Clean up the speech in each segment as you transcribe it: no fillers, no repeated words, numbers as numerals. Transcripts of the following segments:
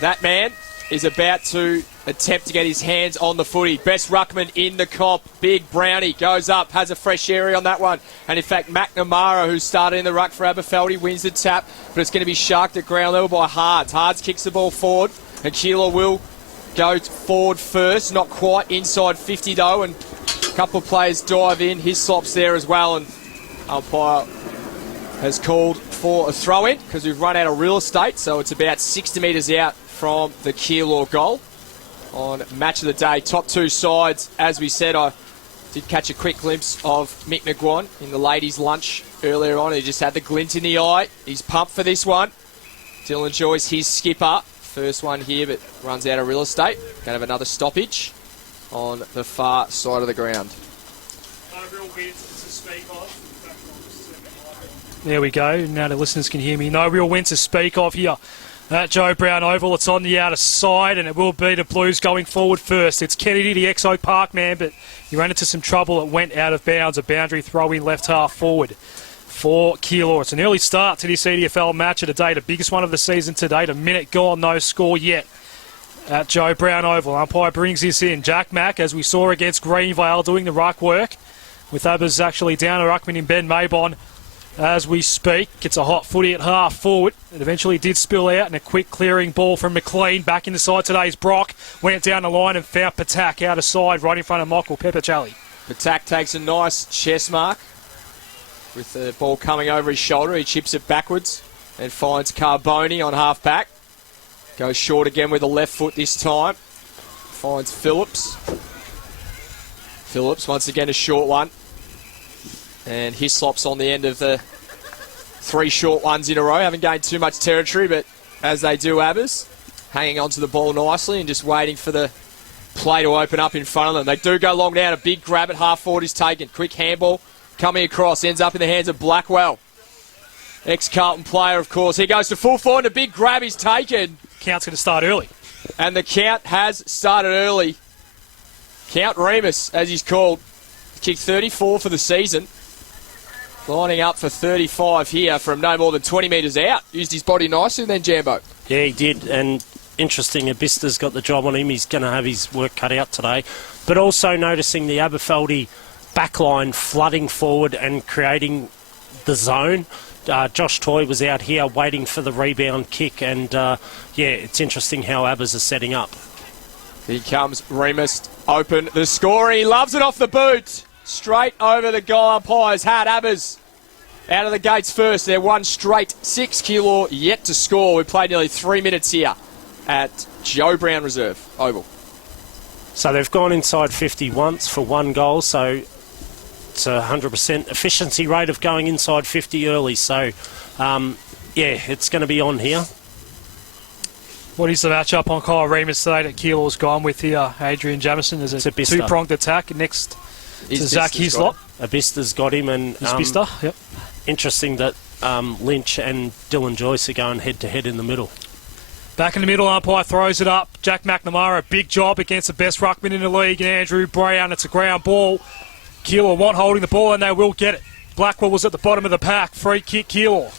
That man is about to attempt to get his hands on the footy. Best ruckman in the comp. Big Brownie goes up, has a fresh area on that one. And in fact, McNamara, who started in the ruck for Aberfeldy, wins the tap, but it's going to be sharked at ground level by Hards. Hards kicks the ball forward, and Keilor will go forward first. Not quite inside 50 though, and a couple of players dive in. His slops there as well, and umpire has called for a throw-in because we've run out of real estate, so it's about 60 metres out from the Keilor goal on Match of the Day. Top two sides, as we said. I did catch a quick glimpse of Mick McGuan in the ladies' lunch earlier on. He just had the glint in the eye. He's pumped for this one. Dylan Joyce, his skipper. First one here, but runs out of real estate. Going to have another stoppage on the far side of the ground. There we go. Now the listeners can hear me. No real win to speak of here at Joe Brown Oval. It's on the outer side, and it will be the Blues going forward first. It's Kennedy, the ex-Oak Park man, but he ran into some trouble. It went out of bounds. A boundary throw-in left half forward for Keilor. It's an early start to this EDFL match of the day, the biggest one of the season to date. A minute gone, no score yet at Joe Brown Oval. Umpire brings this in. Jack Mack, as we saw against Greenvale, doing the ruck work, with others actually down a ruckman in Ben Maybon as we speak. Gets a hot footy at half forward. It eventually did spill out, and a quick clearing ball from McLean. Back in the side today's Brock. Went down the line and found Patak out of side right in front of Michael Pepperchalli. Patak takes a nice chest mark with the ball coming over his shoulder. He chips it backwards and finds Carboni on half back. Goes short again with the left foot this time. Finds Phillips. Phillips once again a short one. And Hislop's on the end of the three short ones in a row. Haven't gained too much territory, but as they do, Abbas, hanging onto the ball nicely and just waiting for the play to open up in front of them. They do go long down. A big grab at half forward is taken. Quick handball coming across. Ends up in the hands of Blackwell. Ex-Carlton player, of course. He goes to full forward. A big grab is taken. Count's going to start early. And the count has started early. Count Remus, as he's called. Kicked 34 for the season. Lining up for 35 here from no more than 20 metres out. Used his body nicely then, Jambo. Yeah, he did. And interesting, Abista's got the job on him. He's going to have his work cut out today. But also noticing the Aberfeldy backline flooding forward and creating the zone. Josh Toy was out here waiting for the rebound kick. And, yeah, it's interesting how Abbas are setting up. Here comes Remus. Open the score. He loves it off the boot. Straight over the goal umpire's hat. Abbas out of the gates first. They're one straight. 6 Keilor yet to score. We played nearly 3 minutes here at Joe Brown Reserve Oval. So they've gone inside 50 once for 1 goal. So it's a 100% efficiency rate of going inside 50 early. So, yeah, it's going to be on here. What is the matchup on Kyle Remus today that Keilor's gone with here? Adrian Jamison is a two-pronged attack. Next to Zach Hislop. Abista's got him, and Yep. Interesting that Lynch and Dylan Joyce are going head-to-head in the middle. Back in the middle, umpire throws it up. Jack McNamara, big job against the best ruckman in the league, and Andrew Brown. It's a ground ball. Keilor want holding the ball, and they will get it. Blackwell was at the bottom of the pack. Free kick, Keilor.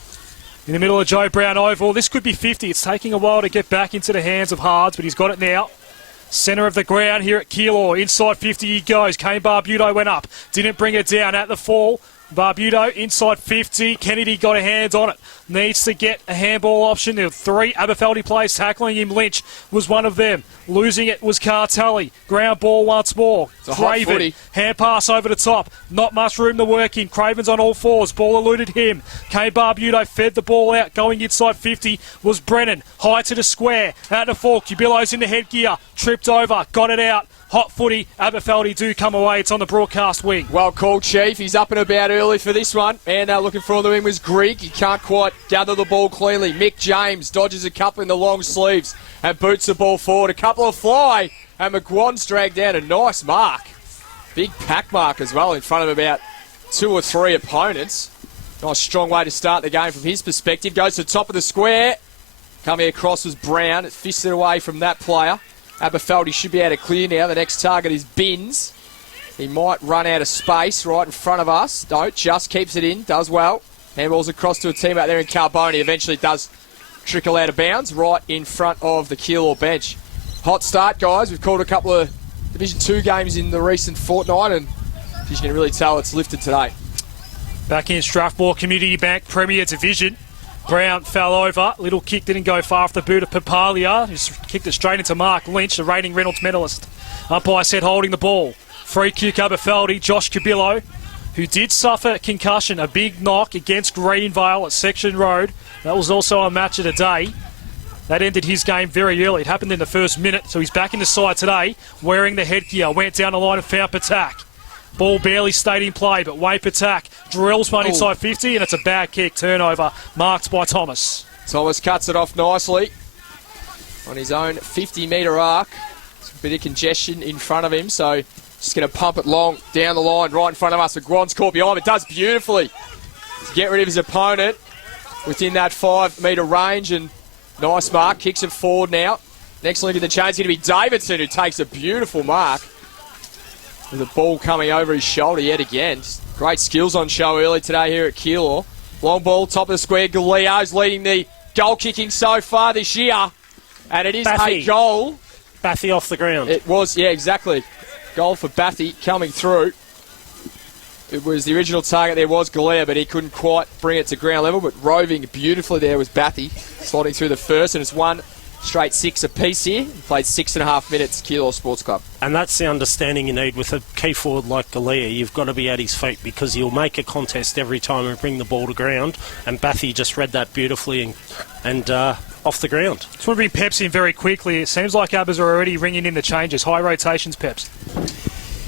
In the middle of Joe Brown Oval. This could be 50. It's taking a while to get back into the hands of Hards, but he's got it now. Centre of the ground here at Keilor. Inside 50 he goes. Kane Barbuto went up. Didn't bring it down at the fall. Barbuto inside 50. Kennedy got a hand on it. Needs to get a handball option. There were 3 Aberfeldy players tackling him. Lynch was one of them. Losing it was Cartelli. Ground ball once more. Craven. Hand pass over the top. Not much room to work in. Craven's on all fours. Ball eluded him. Kane Barbuto fed the ball out. Going inside 50 was Brennan. High to the square. Out the fork. Cubillo's in the headgear. Tripped over. Got it out. Hot footy. Aberfeldy do come away. It's on the broadcast wing. Well called, Chief. He's up and about early for this one. And looking for the wing was Grigg. He can't quite gather the ball cleanly. Mick James dodges a couple in the long sleeves and boots the ball forward. A couple of fly. And McGuan's dragged down a nice mark. Big pack mark as well in front of about 2 or 3 opponents. Nice strong way to start the game from his perspective. Goes to the top of the square. Coming across was Brown. It fisted away from that player. Aberfeldy should be able to clear now. The next target is Binns. He might run out of space right in front of us. Don't. Just keeps it in. Does well. Handballs across to a team out there in Carboni. Eventually does trickle out of bounds right in front of the Keilor bench. Hot start, guys. We've called a couple of Division 2 games in the recent fortnight, and you can really tell it's lifted today. Back in Strathmore Community Bank Premier Division. Brown fell over. Little kick didn't go far off the boot of Papalia. Just kicked it straight into Mark Lynch, the reigning Reynolds medalist. Umpire said holding the ball. Free kick Aberfeldy. Josh Cabillo, who did suffer concussion, a big knock against Greenvale at Section Road. That was also a match of the day. That ended his game very early. It happened in the first minute, so he's back in the side today, wearing the headgear. Went down the line and found Patak. Ball barely stayed in play, but Wayne Patak drills one inside 50, and it's a bad kick. Turnover marked by Thomas. Thomas cuts it off nicely on his own 50-metre arc. There's a bit of congestion in front of him, so just going to pump it long down the line right in front of us. And Gron's caught behind him. It does beautifully to get rid of his opponent within that 5-metre range. And nice mark. Kicks it forward now. Next link of the chain is going to be Davidson, who takes a beautiful mark with the ball coming over his shoulder yet again. Just great skills on show early today here at Keilor. Long ball, top of the square. Galeo's leading the goal kicking so far this year. And it is a goal. Bathy off the ground. It was, yeah, exactly. Goal for Bathy coming through. It was the original target there was Galea, but he couldn't quite bring it to ground level. But roving beautifully there was Bathy, slotting through the first, and it's one straight 6 apiece here. He played 6.5 minutes, Keilor Sports Club. And that's the understanding you need with a key forward like Galea. You've got to be at his feet because he'll make a contest every time and bring the ball to ground. And Bathy just read that beautifully and off the ground. Just want to bring Peps in very quickly. It seems like Abbas are already ringing in the changes. High rotations, Peps.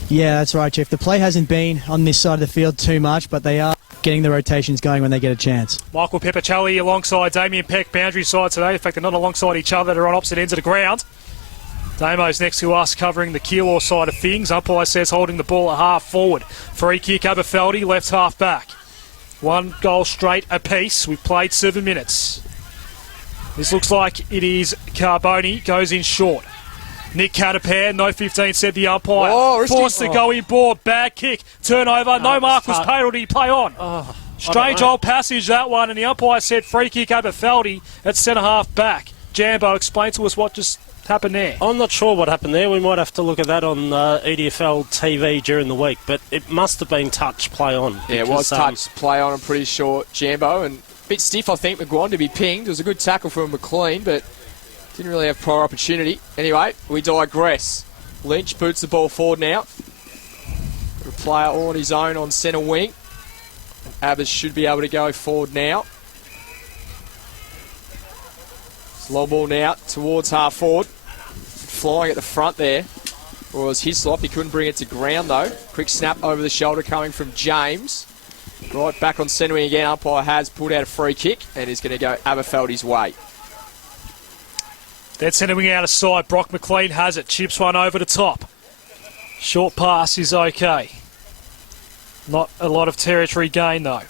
Yeah, that's right, Jeff. The play hasn't been on this side of the field too much, but they are getting the rotations going when they get a chance. Michael Pepichelli alongside Damien Peck, boundary side today. In fact, they're not alongside each other. They're on opposite ends of the ground. Damo's next to us covering the Keilor side of things. Umpire says holding the ball at half forward. Free kick, Aberfeldy, left half back. 1 goal straight apiece. We've played 7 minutes. This looks like it is Carboni, goes in short. Nick Catapan, no 15, said the umpire. Forced to go in board, bad kick, turnover, no mark was paid, he play on. Strange old passage, that one, and the umpire said free kick Aberfeldy at centre-half back. Jambo, explain to us what just happened there. I'm not sure what happened there. We might have to look at that on EDFL TV during the week, but it must have been touch play on. Yeah, it was touch play on, I'm pretty sure, Jambo, and a bit stiff, I think, McGuan to be pinged. It was a good tackle from McLean, but didn't really have prior opportunity. Anyway, we digress. Lynch boots the ball forward now. Got a player all on his own on centre wing. Abbas should be able to go forward now. It's long ball now towards half forward. Flying at the front there. Or was Hislop. He couldn't bring it to ground though. Quick snap over the shoulder coming from James. Right back on centre wing again. Umpire has pulled out a free kick and is going to go Aberfeldy's way. They're centre wing out of side. Brock McLean has it. Chips one over the top. Short pass is okay. Not a lot of territory gain though.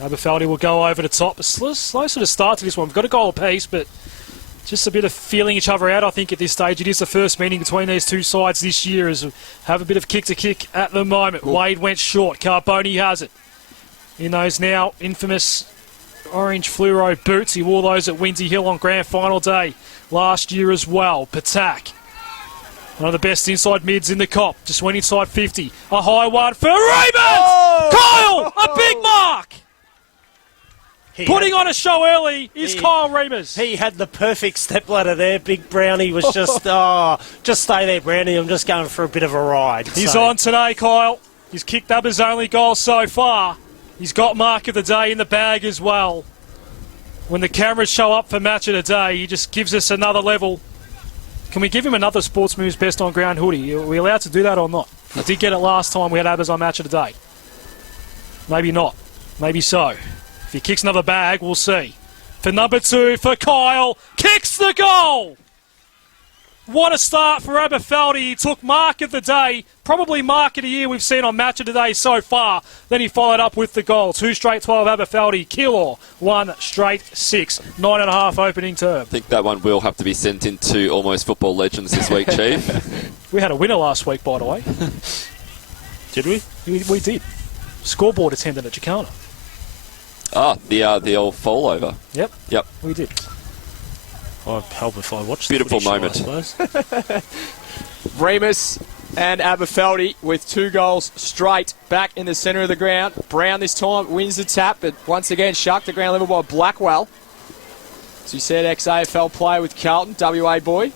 Aberfeldy will go over the top. A slow sort of start to this one. We've got a goal apiece, but just a bit of feeling each other out, I think, at this stage. It is the first meeting between these two sides this year as we have a bit of kick-to-kick at the moment. Wade went short. Carboni has it. In those now infamous orange fluoro boots. He wore those at Windsor Hill on grand final day last year as well. Patak, one of the best inside mids in the cop. Just went inside 50. A high one for Ravens! Kyle! A big mark! Putting on a show early is Kyle Reimers. He had the perfect stepladder there. Big Brownie was just, just stay there, Brownie. I'm just going for a bit of a ride. He's on today, Kyle. He's kicked up his only goal so far. He's got mark of the day in the bag as well. When the cameras show up for match of the day, he just gives us another level. Can we give him another Sports Moves Best on Ground hoodie? Are we allowed to do that or not? I did get it last time we had Abbas on match of the day. Maybe not. Maybe so. If he kicks another bag, we'll see. For number 2, for Kyle. Kicks the goal! What a start for Aberfeldy. He took mark of the day, probably mark of the year we've seen on match of the day so far. Then he followed up with the goal. 2 straight 12 Aberfeldy. Keilor 1 straight 6. 9.5 opening term. I think that one will have to be sent into Almost Football Legends this week, Chief. We had a winner last week, by the way. Did we? We did. Scoreboard attendant at Jacana. The old fall over. Yep, Yep. we did. I'd help if I watched Beautiful the footy moment. show, I suppose. Remus and Aberfeldy with 2 goals straight back in the centre of the ground. Brown this time wins the tap, but once again shucked the ground level by Blackwell. As you said, ex-AFL player with Carlton, WA boy.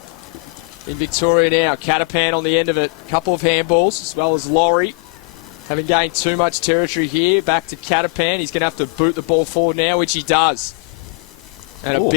In Victoria now, Catapan on the end of it. Couple of handballs, as well as Laurie. Having gained too much territory here, back to Catapan. He's going to have to boot the ball forward now, which he does. And a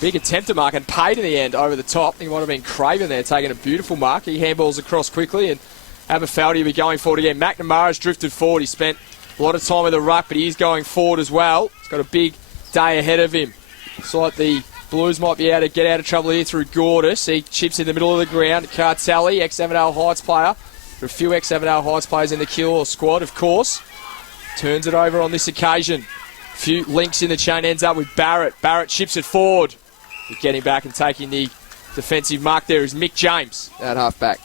big attempt to mark, and paid in the end over the top. He might have been Craven there, taking a beautiful mark. He handballs across quickly, and Aberfeldy will be going forward again. McNamara's drifted forward. He spent a lot of time in the ruck, but he's going forward as well. He's got a big day ahead of him. Looks like the Blues might be able to get out of trouble here through Gordis. He chips in the middle of the ground. Cartelli, ex-Avondale Heights player. There are a few ex-Avondale Heights players in the Keilor squad, of course. Turns it over on this occasion. Few links in the chain, ends up with Barrett. Barrett chips it forward. Getting back and taking the defensive mark there is Mick James at half-back.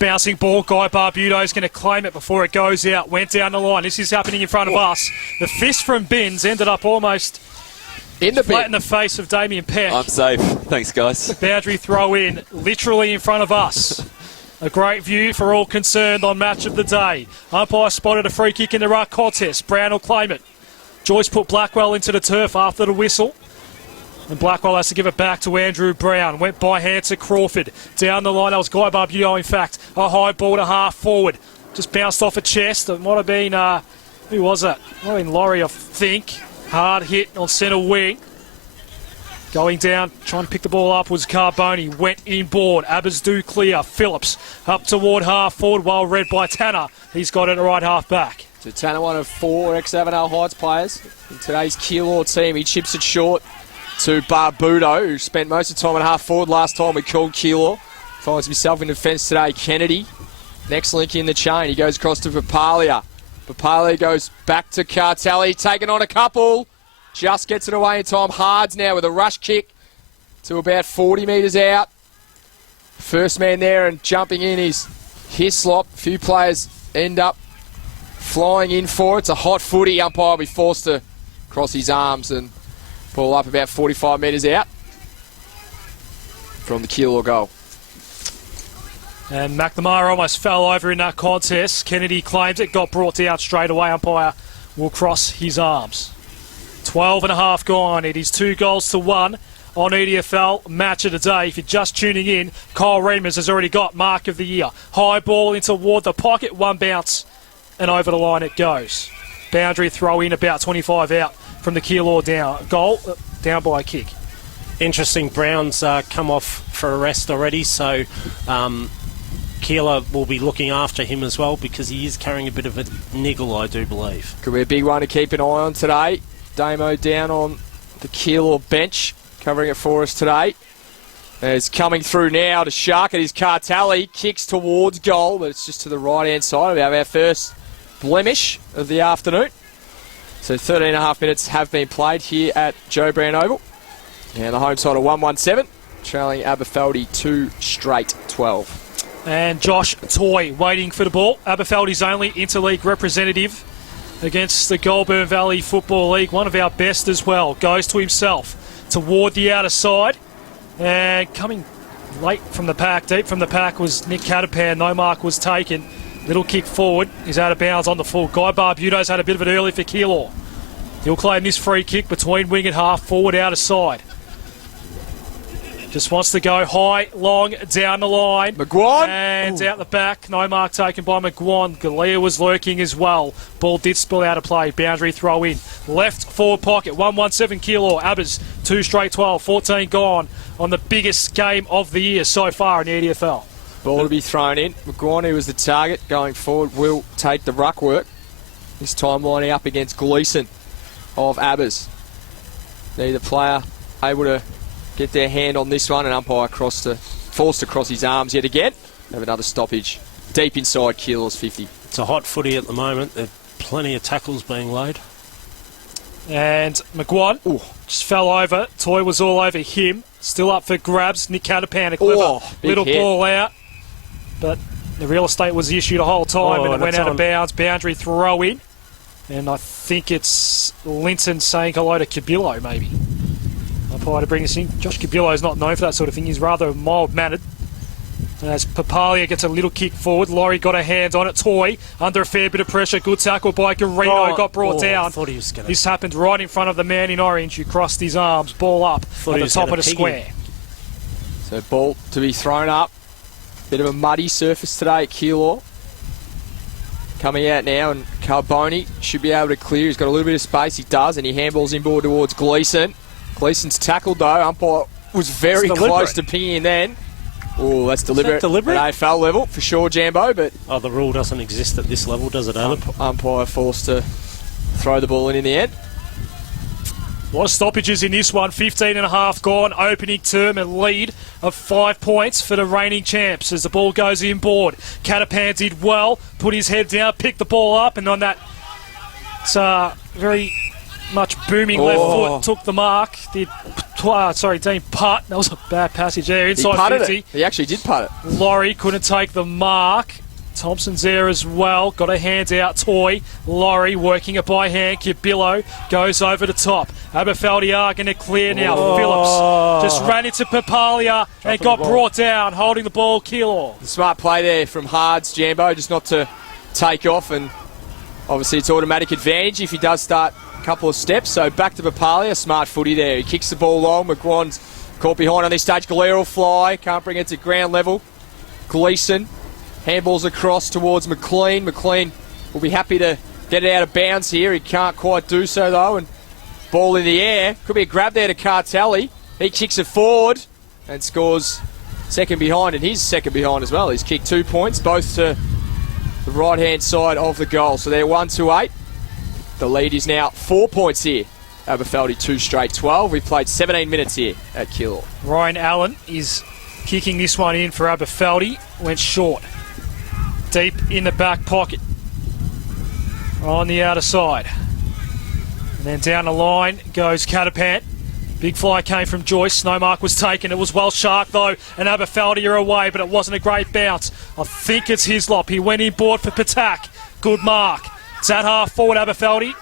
Bouncing ball, Guy Barbudo is going to claim it before it goes out. Went down the line. This is happening in front of us. The fist from Binns ended up almost In the flat bin. in the face of Damien Peck. I'm safe. Thanks, guys. Boundary throw in, literally in front of us. A great view for all concerned on match of the day. Umpire spotted a free kick in the ruck contest. Brown will claim it. Joyce put Blackwell into the turf after the whistle. And Blackwell has to give it back to Andrew Brown. Went by hand to Crawford. Down the line, that was Guy Barbudo, in fact. A high ball to half forward. Just bounced off a chest. It might have been, who was it? Might have been Laurie, I think. Hard hit on centre wing. Going down, trying to pick the ball up was Carboni. Went inboard. Abbas do clear. Phillips up toward half forward, well read by Tanner. He's got it at right half back. So Tanner, one of 4 ex-Avondale Heights players in today's Keilor team. He chips it short to Barbudo, who spent most of the time at half forward last time we called Keilor. Finds himself in defence today. Kennedy, next link in the chain. He goes across to Papalia. Papalia goes back to Cartelli, taking on a couple. Just gets it away in time. Hards now with a rush kick to about 40 metres out. First man there and jumping in is Hislop. A few players end up flying in for it. It's a hot footy. Umpire will be forced to cross his arms and ball up about 45 metres out from the Keilor goal. And McNamara almost fell over in that contest. Kennedy claims it, got brought down straight away. Umpire will cross his arms. 12 and a half gone. It is 2-1 on EDFL match of the day. If you're just tuning in, Kyle Remus has already got mark of the year. High ball in toward the pocket, one bounce, and over the line it goes. Boundary throw in about 25 out from the Keilor down. Goal, down by a kick. Interesting, Brown's come off for a rest already, so Keilor will be looking after him as well because he is carrying a bit of a niggle, I do believe. Could be a big one to keep an eye on today. Damo down on the Keilor bench, covering it for us today. It's coming through now to Shark. It is Cartelli. Kicks towards goal, but it's just to the right-hand side. We have our first blemish of the afternoon. So 13 and a half minutes have been played here at Joe Brown Oval. And the home side of 117, trailing Aberfeldy 2 straight 12. And Josh Toy waiting for the ball. Aberfeldy's only interleague representative against the Goulburn Valley Football League, one of our best as well. Goes to himself toward the outer side. And coming late from the pack, deep from the pack, was Nick Catapan. No mark was taken. Little kick forward. He's out of bounds on the full. Guy Barbudo's had a bit of it early for Keilor. He'll claim this free kick between wing and half, forward, outer side. Just wants to go high, long, down the line. McGuan. And out the back. No mark taken by McGuan. Galea was lurking as well. Ball did spill out of play. Boundary throw in. Left forward pocket. 117 Keilor. Abbas 2 straight 12. 14 gone on the biggest game of the year so far in the EDFL. Ball to be thrown in. McGuan, who was the target going forward, will take the ruck work. This time lining up against Gleeson of Abbas. Neither player able to get their hand on this one, and umpire forced to cross his arms yet again. Have another stoppage deep inside Keilor's 50. It's a hot footy at the moment. There are plenty of tackles being laid. And McGuan just fell over. Toy was all over him. Still up for grabs. Nick Catapan, a clever little hit. ball out. But the real estate was issued a whole time and it went out of bounds. Boundary throw in. And I think it's Linton saying hello to Cabullo, maybe. Umpire to bring us in. Josh Cabullo is not known for that sort of thing. He's rather mild-mannered. As Papalia gets a little kick forward, Laurie got her hands on it. Toy under a fair bit of pressure. Good tackle by Garino. Got brought down. I thought he was gonna... This happened right in front of the man in orange who crossed his arms. Ball up at the top of the square. So ball to be thrown up. Bit of a muddy surface today at Keilor. Coming out now, and Carboni should be able to clear. He's got a little bit of space. He does, and he handballs inboard towards Gleeson. Gleeson's tackled though. Umpire was very close to pinging then. Oh, that's deliberate. Deliberate? At AFL level, for sure, Jambo, but... Oh, the rule doesn't exist at this level, does it, Adam? Umpire forced to throw the ball in the end. A lot of stoppages in this one. 15 and a half gone. Opening term, a lead of 5 points for the reigning champs as the ball goes inboard. Catapan did well, put his head down, picked the ball up, and on that very much booming left foot, took the mark. Dean putt. That was a bad passage there. Inside 50. He actually did putt it. Laurie couldn't take the mark. Thompson's there as well. Got her hands out. Toy. Laurie working it by hand. Cabillo goes over the top. Aberfeldy are going to clear now. Phillips just ran into Papalia and got brought down. Holding the ball. Keilor. Smart play there from Hards, Jambo, just not to take off. And obviously it's automatic advantage if he does start a couple of steps. So back to Papalia. Smart footy there. He kicks the ball long. McGuan's caught behind on this stage. Galea will fly. Can't bring it to ground level. Gleeson. Handballs across towards McLean. McLean will be happy to get it out of bounds here. He can't quite do so, though. And ball in the air. Could be a grab there to Cartelli. He kicks it forward and scores second behind, and his second behind as well. He's kicked 2 points, both to the right-hand side of the goal. So they're 1-8. The lead is now 4 points here. Aberfeldy 2 straight 12. We've played 17 minutes here at Keilor. Ryan Allen is kicking this one in for Aberfeldy. Went short. Deep in the back pocket. On the outer side. And then down the line goes Catapan. Big fly came from Joyce. No mark was taken. It was well sharp though. And Aberfeldy are away, but it wasn't a great bounce. I think it's Hislop. He went inboard for Patak. Good mark. It's at half forward. Aberfeldy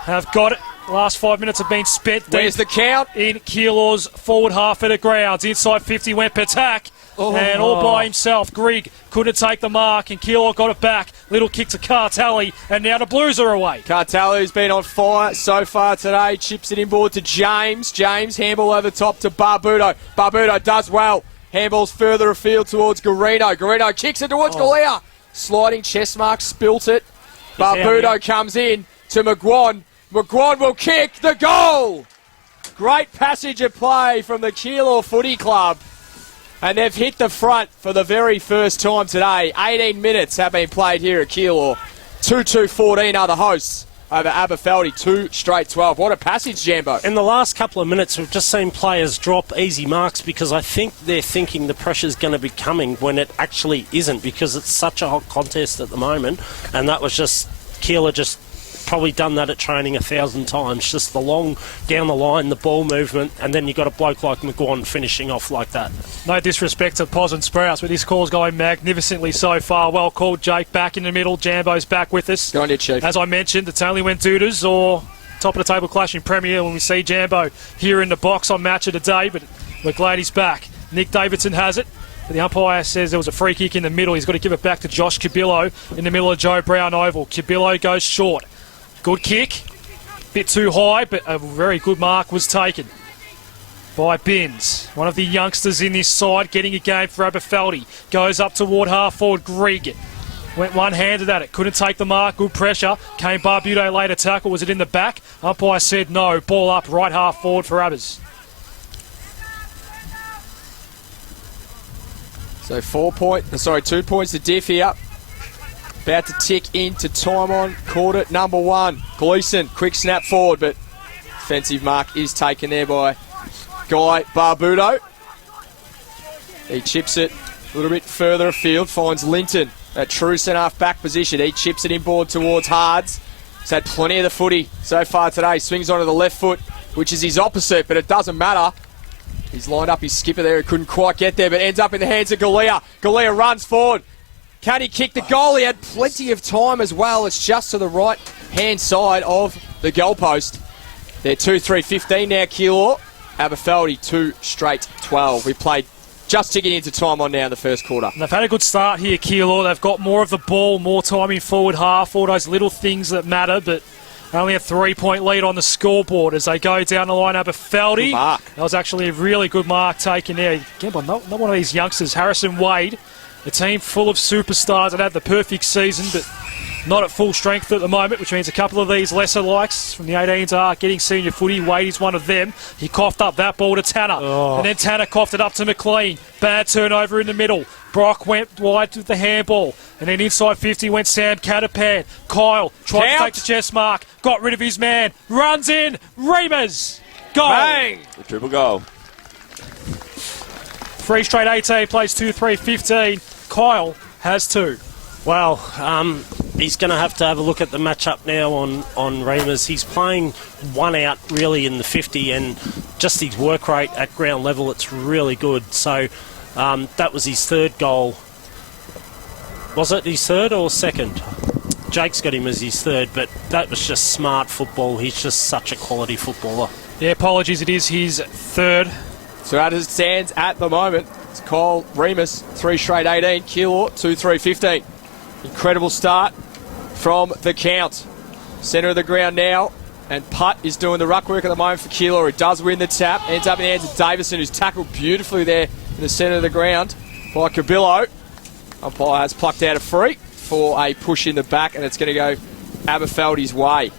have got it. Last 5 minutes have been spent. Where's the count? In Keilor's forward half of the grounds. Inside 50 went Patak. And all by himself, Grigg couldn't take the mark, and Keilor got it back. Little kick to Cartelli, and now the Blues are away. Cartelli's been on fire so far today. Chips it inboard to James. James, handball over the top to Barbudo. Barbudo does well. Handball's further afield towards Garino. Garino kicks it towards Galea. Sliding chest mark, spilt it. Barbudo comes in to McGuan. McGuan will kick the goal. Great passage of play from the Keilor Footy Club. And they've hit the front for the very first time today. 18 minutes have been played here at Keilor. 2-2-14 are the hosts over Aberfeldy. 2 straight 12. What a passage, Jambo. In the last couple of minutes, we've just seen players drop easy marks because I think they're thinking the pressure's going to be coming when it actually isn't, because it's such a hot contest at the moment. And that was just Keilor just probably done that at training 1,000 times. Just the long down the line, the ball movement, and then you got a bloke like McGuan finishing off like that. No disrespect to Pos and Sprouts, but this call's going magnificently so far. Well called, Jake. Back in the middle. Jambo's back with us. Go on, Chief. As I mentioned, it's only when Dooders or top of the table clash in Premier when we see Jambo here in the box on Match of the Day, but we're glad he's back. Nick Davidson has it. The umpire says there was a free kick in the middle. He's got to give it back to Josh Cabillo in the middle of Joe Brown Oval. Cabillo goes short. Good kick. Bit too high, but a very good mark was taken by Binns. One of the youngsters in this side getting a game for Aberfeldy. Goes up toward half forward. Grigg went one-handed at it. Couldn't take the mark. Good pressure. Came Barbudo later tackle. Was it in the back? Umpire said no. Ball up right half forward for Abbers. So 2 points to diff here. About to tick into time on quarter number 1. Gleeson, quick snap forward, but defensive mark is taken there by Guy Barbudo. He chips it a little bit further afield, finds Linton at true centre-half back position. He chips it inboard towards Hards. He's had plenty of the footy so far today. Swings onto the left foot, which is his opposite, but it doesn't matter. He's lined up his skipper there. He couldn't quite get there, but ends up in the hands of Galea. Galea runs forward. Can he kick the goal? He had plenty of time as well. It's just to the right hand side of the goalpost. They're 2-3-15 now, Keilor. Aberfeldy 2 straight 12. We played just ticking into time on now in the first quarter. And they've had a good start here, Keilor. They've got more of the ball, more time in forward half, all those little things that matter, but only a 3-point lead on the scoreboard as they go down the line. Aberfeldy. Good mark. That was actually a really good mark taken there. Again, by not one of these youngsters, Harrison Wade. A team full of superstars that had the perfect season, but not at full strength at the moment, which means a couple of these lesser likes from the 18s are getting senior footy. Wade is one of them. He coughed up that ball to Tanner. And then Tanner coughed it up to McLean. Bad turnover in the middle. Brock went wide with the handball. And then inside 50 went Sam Catapan. Kyle tried to take the chest mark. Got rid of his man. Runs in. Reamers. Goal. Bang! The triple goal. 3 straight 18. Plays 2-3-15. Kyle has 2. Well, he's going to have a look at the matchup now on Reamers. He's playing one out really in the 50, and just his work rate at ground level, it's really good. So that was his third goal. Was it his third or second? Jake's got him as his third, but that was just smart football. He's just such a quality footballer. Yeah, apologies, it is his third. So as it stands at the moment, it's Kyle Remus, 3 straight 18, Keilor 2-3-15. Incredible start from the count. Centre of the ground now, and Putt is doing the ruck work at the moment for Keilor. He does win the tap, ends up in the hands of Davison, who's tackled beautifully there in the centre of the ground by Cabillo. Umpire has plucked out a free for a push in the back, and it's going to go Aberfeldy's way.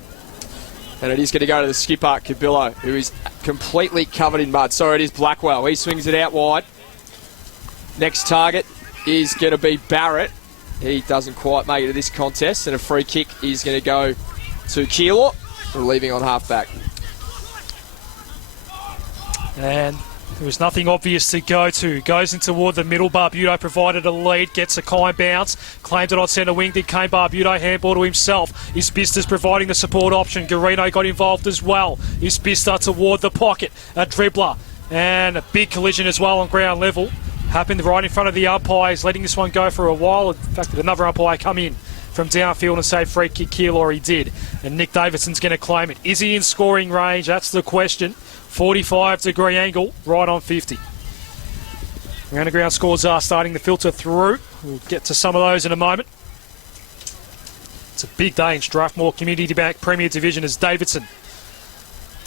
And it is going to go to the skipper, Cabillo, who is completely covered in mud. Sorry, it is Blackwell. He swings it out wide. Next target is going to be Barrett. He doesn't quite make it to this contest, and a free kick is going to go to Keilor, leaving on half-back. And there was nothing obvious to go to. Goes in toward the middle. Barbuto provided a lead, gets a kind bounce, claimed it on centre wing, did Kane Barbuto, handball to himself. Isbister's providing the support option. Garino got involved as well. Isbister toward the pocket, a dribbler, and a big collision as well on ground level. Happened right in front of the umpires, letting this one go for a while. In fact, another umpire come in from downfield and say free kick, Keilor, he did. And Nick Davidson's going to claim it. Is he in scoring range? That's the question. 45-degree angle, right on 50. Round the ground scores are starting to filter through. We'll get to some of those in a moment. It's a big day in Strathmore Community Bank Premier Division as Davidson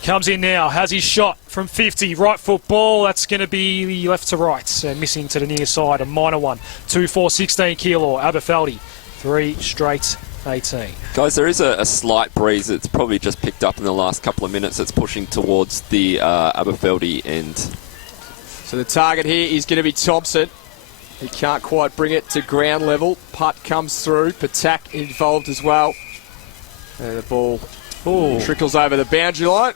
comes in now, has his shot from 50, right foot ball, that's going to be left to right, and missing to the near side, a minor one. 2-4-16 Keilor, Aberfeldy, 3 straight 18. Guys, there is a slight breeze that's probably just picked up in the last couple of minutes. It's pushing towards the Aberfeldy end. So the target here is going to be Thompson. He can't quite bring it to ground level. Putt comes through, Patak involved as well. And the ball trickles over the boundary line.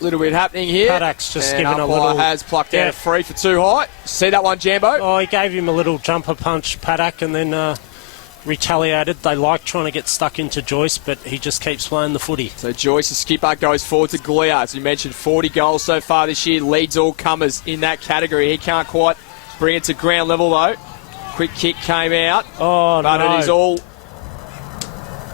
A little bit happening here. Paddock's just and given a umpire little... has plucked out a free for too high. See that one, Jambo? Oh, he gave him a little jumper punch, Paddock, and then retaliated. They like trying to get stuck into Joyce, but he just keeps playing the footy. So Joyce, the skipper, goes forward to Glea. As you mentioned, 40 goals so far this year. Leads all comers in that category. He can't quite bring it to ground level, though. Quick kick came out. Oh, but no. it is all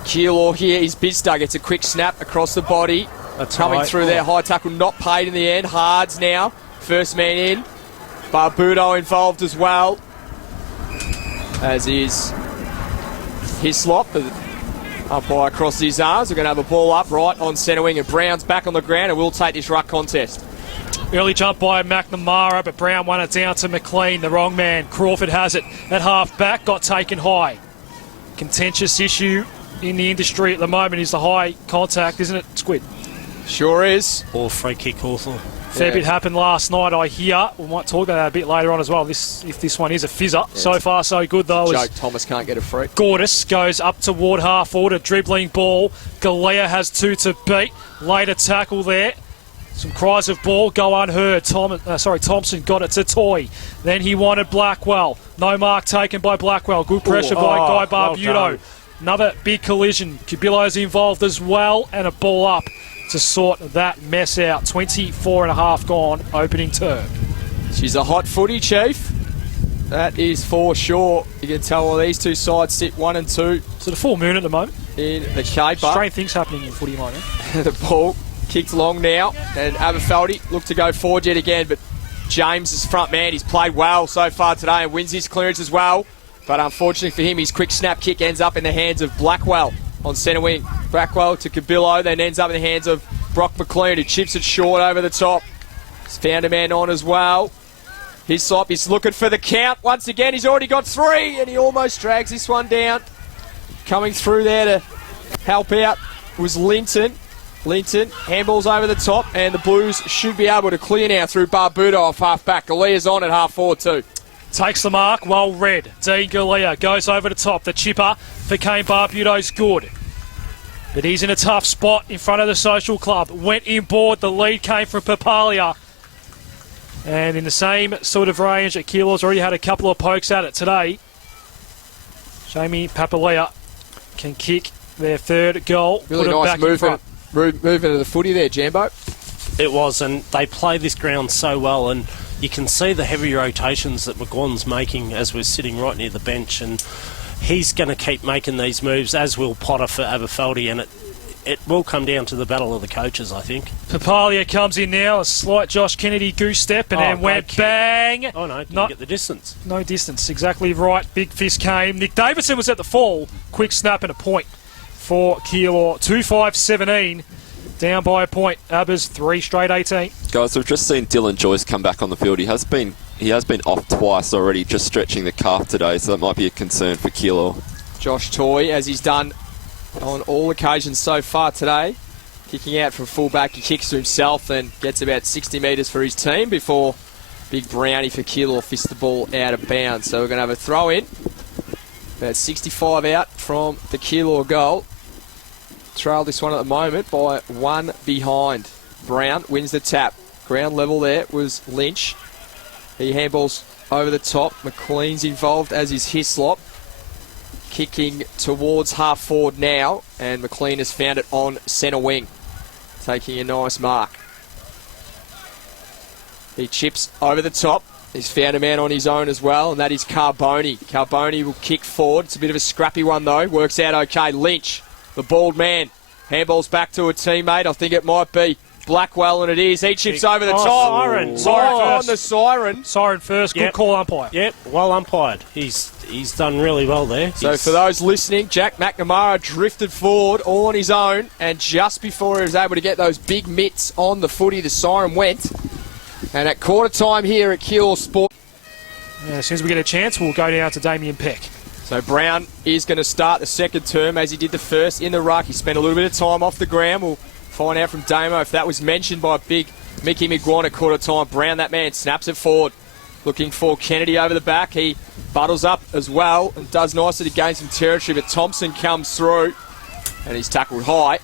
Keilor here. Isbister gets a quick snap across the body. That's coming right. through there. High tackle not paid in the end. Hards now. First man in. Barbuto involved as well. As is Hislop. Umpire crosses his arms. We're going to have a ball up right on centre wing. And Brown's back on the ground and we'll take this ruck contest. Early jump by McNamara, but Brown won it down to McLean, the wrong man. Crawford has it at half back, got taken high. Contentious issue in the industry at the moment is the high contact, isn't it, Squid? Sure is. Or free kick Hawthorn. Fair bit happened last night, I hear. We might talk about that a bit later on as well, if this one is a fizzer. So far, so good, though. Joke Thomas can't get a free. Gordis goes up toward half forward, a dribbling ball. Galea has 2 to beat. Later tackle there. Some cries of ball go unheard. Thompson got it to Toy. Then he wanted Blackwell. No mark taken by Blackwell. Good pressure by Guy Barbuto. Well, another big collision. Cubillo's involved as well, and a ball up to sort that mess out. 24 and a half gone, opening term. She's a hot footy, Chief. That is for sure. You can tell all these two sides sit 1 and 2 It's at a full moon at the moment. in the caper. Strange things happening in footy, mate. The ball kicked long now, and Aberfeldy looked to go forward yet again, but James is front man. He's played well so far today and wins his clearance as well. But unfortunately for him, his quick snap kick ends up in the hands of Blackwell on centre wing. Blackwell to Cabillo, then ends up in the hands of Brock McLean, who chips it short over the top. He's found a man on as well. Hislop, he's looking for the count. Once again, he's already got 3, and he almost drags this one down. Coming through there to help out was Linton. Linton, handballs over the top, and the Blues should be able to clear now through Barbuda off half-back. Galea's on at half-forward too. Takes the mark, well read. Dean Galea goes over the top. The chipper for Kane Barbudo's good. But he's in a tough spot in front of the Social Club. Went inboard, the lead came from Papalia. And in the same sort of range, Akila's already had a couple of pokes at it today. Jamie Papalia can kick their third goal. Really put 'em nice back in front. movement of the footy there, Jambo. It was, and they play this ground so well, and you can see the heavy rotations that McGuan's making as we're sitting right near the bench, and he's going to keep making these moves, as will Potter for Aberfeldy, and it will come down to the battle of the coaches, I think. Papalia comes in now, a slight Josh Kennedy goose step, and then went great kick. bang. Oh no, didn't Not- get the distance. No distance, exactly right. Big fist came. Nick Davidson was at the fall. Quick snap and a point for Keilor. 2-5-17, down by a point. Abbas 3 straight 18. Guys, we've just seen Dylan Joyce come back on the field. He has been off twice already, just stretching the calf today, so that might be a concern for Keilor. Josh Toy, as he's done on all occasions so far today, kicking out from fullback. He kicks to himself and gets about 60 metres for his team before Big Brownie for Keilor fists the ball out of bounds. So we're going to have a throw in. About 65 out from the Keilor goal. Trailed this one at the moment by 1 behind. Brown wins the tap. Ground level there was Lynch. He handballs over the top. McLean's involved, as is Hislop. Kicking towards half forward now, and McLean has found it on centre wing. Taking a nice mark. He chips over the top. He's found a man on his own as well, and that is Carboni. Carboni will kick forward. It's a bit of a scrappy one though. Works out okay. Lynch, the bald man, handballs back to a teammate. I think it might be Blackwell, and it is. He chips over the top. Siren. Siren on first. the siren. Siren first. Good Yep. call, umpire. Yep, well umpired. He's done really well there. So for those listening, Jack McNamara drifted forward all on his own, and just before he was able to get those big mitts on the footy, the siren went. And at quarter time here at Keilor Sport. Yeah, as soon as we get a chance, we'll go down to Damien Peck. So Brown is going to start the second term as he did the first in the ruck. He spent a little bit of time off the ground. We'll find out from Damo if that was mentioned by big Mickey McGuan at quarter time. Brown, that man, snaps it forward. Looking for Kennedy over the back. He buttles up as well and does nicely to gain some territory, but Thompson comes through and he's tackled high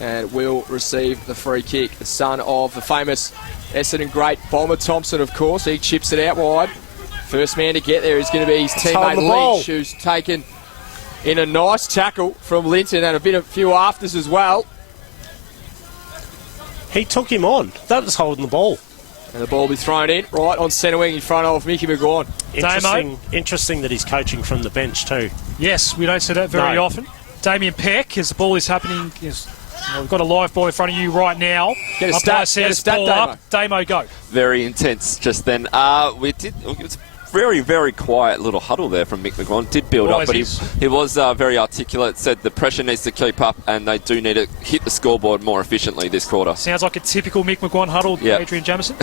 and will receive the free kick. The son of the famous Essendon great Bomber Thompson, of course. He chips it out wide. First man to get there is going to be his teammate Lynch, who's taken in a nice tackle from Linton and a few afters as well. He took him on. That was holding the ball. And the ball will be thrown in right on centre wing in front of Mickey McGuan. Interesting that he's coaching from the bench too. Yes, we don't see that very often. Damien Peck, as the ball is happening, we've got a live ball in front of you right now. Get a Umpire stat, says Damo. ball up. Damo, go. Very intense just then. It was very, very quiet little huddle there from Mick McGuan. Did build up, but he was very articulate, said the pressure needs to keep up and they do need to hit the scoreboard more efficiently this quarter. Sounds like a typical Mick McGuan huddle, Yep. Adrian Jamison.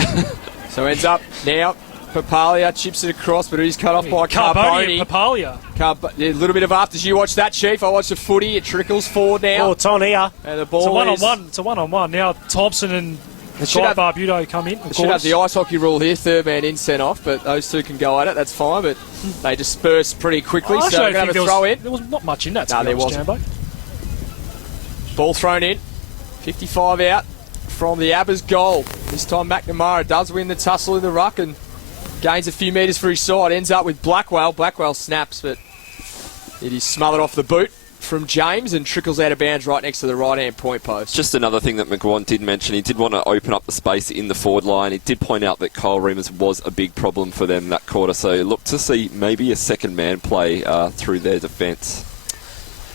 So ends up now, Papalia chips it across, but he's cut off by Carboni Carboni. and Papalia. A little bit of afters. You watch that, Chief. I watched the footy. It trickles forward now. Oh, it's on here. And the It's a ball one-on-one. It's a one-on-one. Now Thompson and should Guy have- Barbudo come in. Should have the ice hockey rule here. Third man in, sent off, but those two can go at it. That's fine, but they disperse pretty quickly. I So we're going to have a throw in. There was not much in that, to No, be there honest, wasn't. Jambo. Ball thrown in. 55 out from the Abbas goal. This time McNamara does win the tussle in the ruck and gains a few metres for his side. Ends up with Blackwell. Blackwell snaps, but it is smothered off the boot. from James and trickles out of bounds right next to the right-hand point post. Just another thing that McGuan did mention, he did want to open up the space in the forward line. He did point out that Kyle Remus was a big problem for them that quarter, so look to see maybe a second man play through their defence.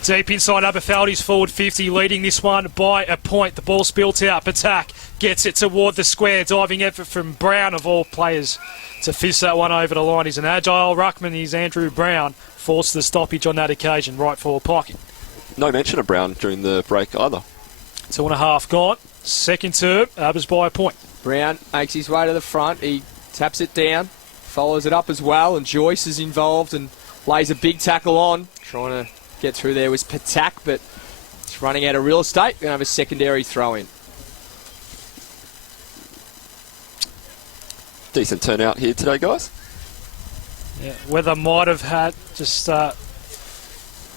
Deep inside Aberfeldy's forward 50, leading this one by a point. The ball spilt out. Patak gets it toward the square. Diving effort from Brown, of all players, to fist that one over the line. He's an agile ruckman. He's Andrew Brown. Forced the stoppage on that occasion, right forward pocket. No mention of Brown during the break either. 2.5 gone. Second term, Abbas by a point. Brown makes his way to the front. He taps it down, follows it up as well, and Joyce is involved and lays a big tackle on. Trying to get through there was Patak, but it's running out of real estate. Going to have a secondary throw in. Decent turnout here today, guys. Yeah, weather might have had just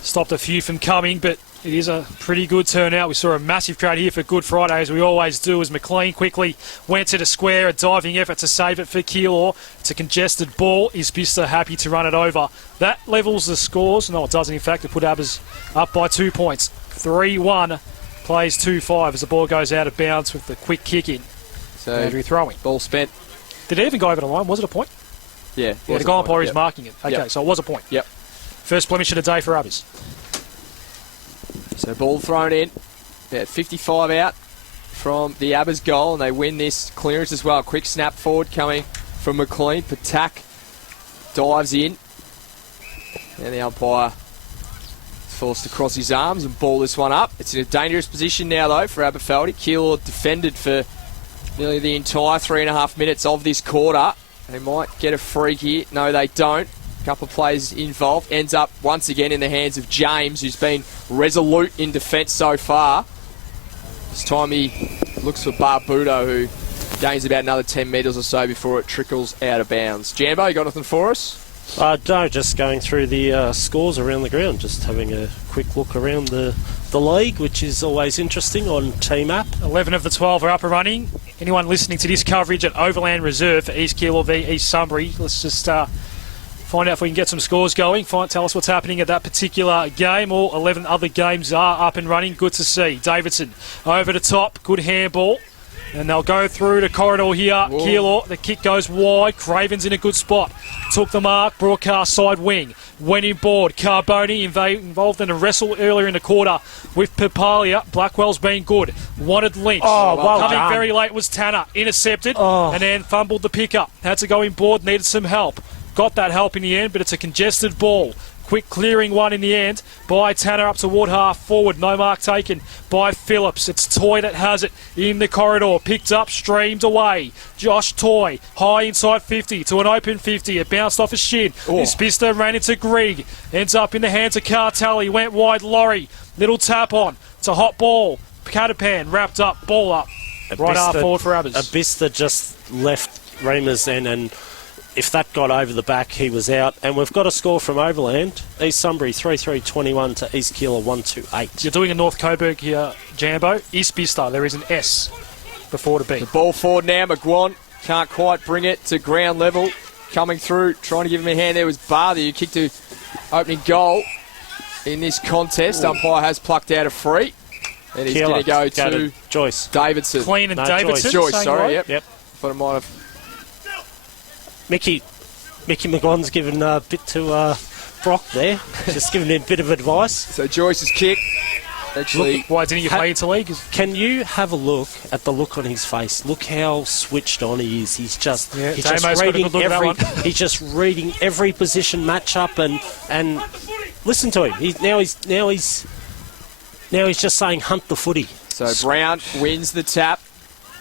stopped a few from coming, but it is a pretty good turnout. We saw a massive crowd here for Good Friday, as we always do, as McLean quickly went to the square, a diving effort to save it for Keilor. It's a congested ball. Is Bista happy to run it over? That levels the scores. No, it doesn't, in fact, to put Abbas up by 2 points. 3-1, plays 2-5 as the ball goes out of bounds with the quick kick in. So Andrew throwing. Ball spent. Did it even go over the line? Was it a point? Yeah. Yeah, the goal umpire is marking it. Okay, so it was a point. Yep. First blemish of the day for Abbas. So ball thrown in. About 55 out from the Abbas goal, and they win this clearance as well. Quick snap forward coming from McLean. Patak dives in. And the umpire is forced to cross his arms and ball this one up. It's in a dangerous position now, though, for Aberfeldy. Keilor defended for nearly the entire 3.5 minutes of this quarter. They might get a free here. No, they don't. A couple of players involved. Ends up once again in the hands of James, who's been resolute in defence so far. This time he looks for Barbudo, who gains about another 10 metres or so before it trickles out of bounds. Jambo, you got anything for us? No, just going through the scores around the ground, just having a quick look around the league, which is always interesting on Team App. 11 of the 12 are up and running. Anyone listening to this coverage at Overland Reserve for East Keilor v East Sunbury, let's just find out if we can get some scores going. Tell us what's happening at that particular game. All 11 other games are up and running. Good to see. Davidson over the top. Good handball. And they'll go through the corridor here. Keilor, the kick goes wide. Craven's in a good spot. Took the mark. Broadcast side wing. Went in board. Carboni involved in a wrestle earlier in the quarter with Papalia. Blackwell's been good. Wanted Lynch. Coming very late was Tanner. Intercepted and then fumbled the pickup. Had to go in board. Needed some help. Got that help in the end, but it's a congested ball. Quick clearing one in the end by Tanner up toward half forward. No mark taken by Phillips. It's Toy that has it in the corridor. Picked up, streamed away. Josh Toy, high inside 50 to an open 50. It bounced off a shin. This Bista ran into Grigg. Ends up in the hands of Cartelli. Went wide, Laurie. Little tap on. It's a hot ball. Catapan wrapped up, ball up. Right half forward for Abbas. Bista just left Remus and if that got over the back, he was out. And we've got a score from Overland. East Sunbury 3-3-21 to East Keilor 1-2-8. You're doing a North Coburg here, Jambo. East Bista, there is an S before the B. The ball forward now. McGuan can't quite bring it to ground level. Coming through, trying to give him a hand. There was Barthy, who kicked the opening goal in this contest. Umpire has plucked out a free. And he's going to go to Joyce. Davidson. Clean and Davidson. Joyce, sorry. Right? Yep. But it might have... Mickey McGuan's given a bit to Brock there. Just giving him a bit of advice. So Joyce's kick. Actually, why didn't you play into league? Can you have a look at the look on his face? Look how switched on he is. He's just he's just reading every position matchup and listen to him. He's just saying hunt the footy. So Brown wins the tap.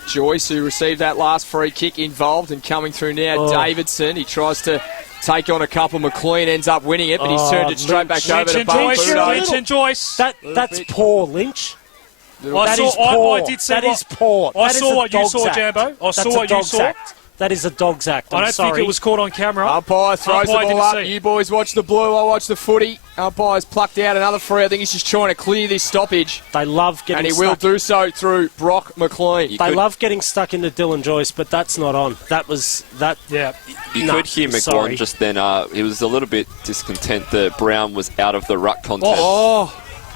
Joyce, who received that last free kick, involved and coming through now. Davidson, he tries to take on a couple. McLean ends up winning it, but he's turned it straight back over to Barbudo. Lynch and Joyce. That's poor, Lynch. I saw what you saw, Jambo. I saw what you saw. That is a dog's act. I don't think it was caught on camera. Umpire throws the ball up. You boys watch the blue, I watch the footy. Umpire's plucked out another free. I think he's just trying to clear this stoppage. They love getting stuck. And he will do so through Brock McLean. They love getting stuck into Dylan Joyce, but that's not on. That was that. Yeah. You could hear McGuan just then. He was a little bit discontent that Brown was out of the ruck contest.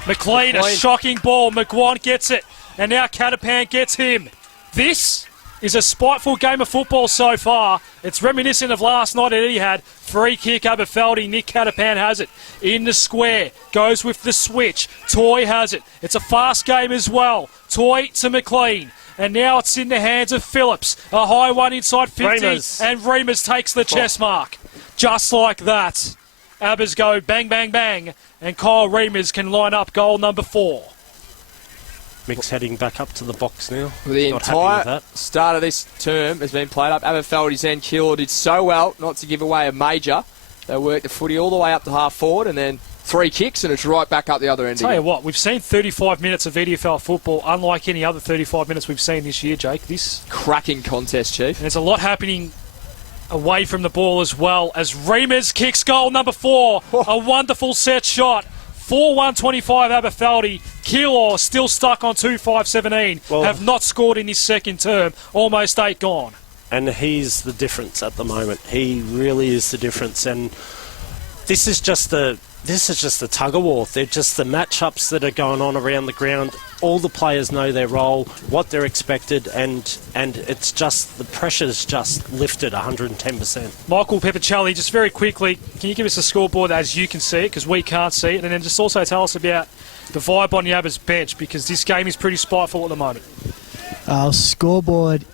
McLean, a shocking ball. McGuan gets it. And now Catapan gets him. This is a spiteful game of football so far. It's reminiscent of last night at Etihad. Free kick, Aberfeldy. Nick Catapan has it. In the square. Goes with the switch. Toy has it. It's a fast game as well. Toy to McLean. And now it's in the hands of Phillips. A high one inside 50. Reimers. And Reimers takes the chest mark. Just like that. Abbas go bang, bang, bang. And Kyle Reimers can line up goal number 4. Mick's heading back up to the box now. The Not happy with entire that. start of this term has been played up. Aberfeldy's and Keilor did so well not to give away a major. They worked the footy all the way up to half forward and then 3 kicks and it's right back up the other end Tell you again. what, we've seen 35 minutes of EDFL football, unlike any other 35 minutes we've seen this year, Jake. Cracking contest, Chief. And there's a lot happening away from the ball as well as Reimers kicks goal number 4. A wonderful set shot. 4-1-25 Aberfeldy. Keilor still stuck on 2-5-17. Well, have not scored in his second term. Almost 8 gone. And he's the difference at the moment. He really is the difference. And this is just the tug of war. They're just the matchups that are going on around the ground. All the players know their role, what they're expected, and it's just the pressure's just lifted 110%. Michael Peppicelli, just very quickly, can you give us a scoreboard as you can see it, because we can't see it, and then just also tell us about the vibe on the Abbas bench, because this game is pretty spiteful at the moment. Scoreboard,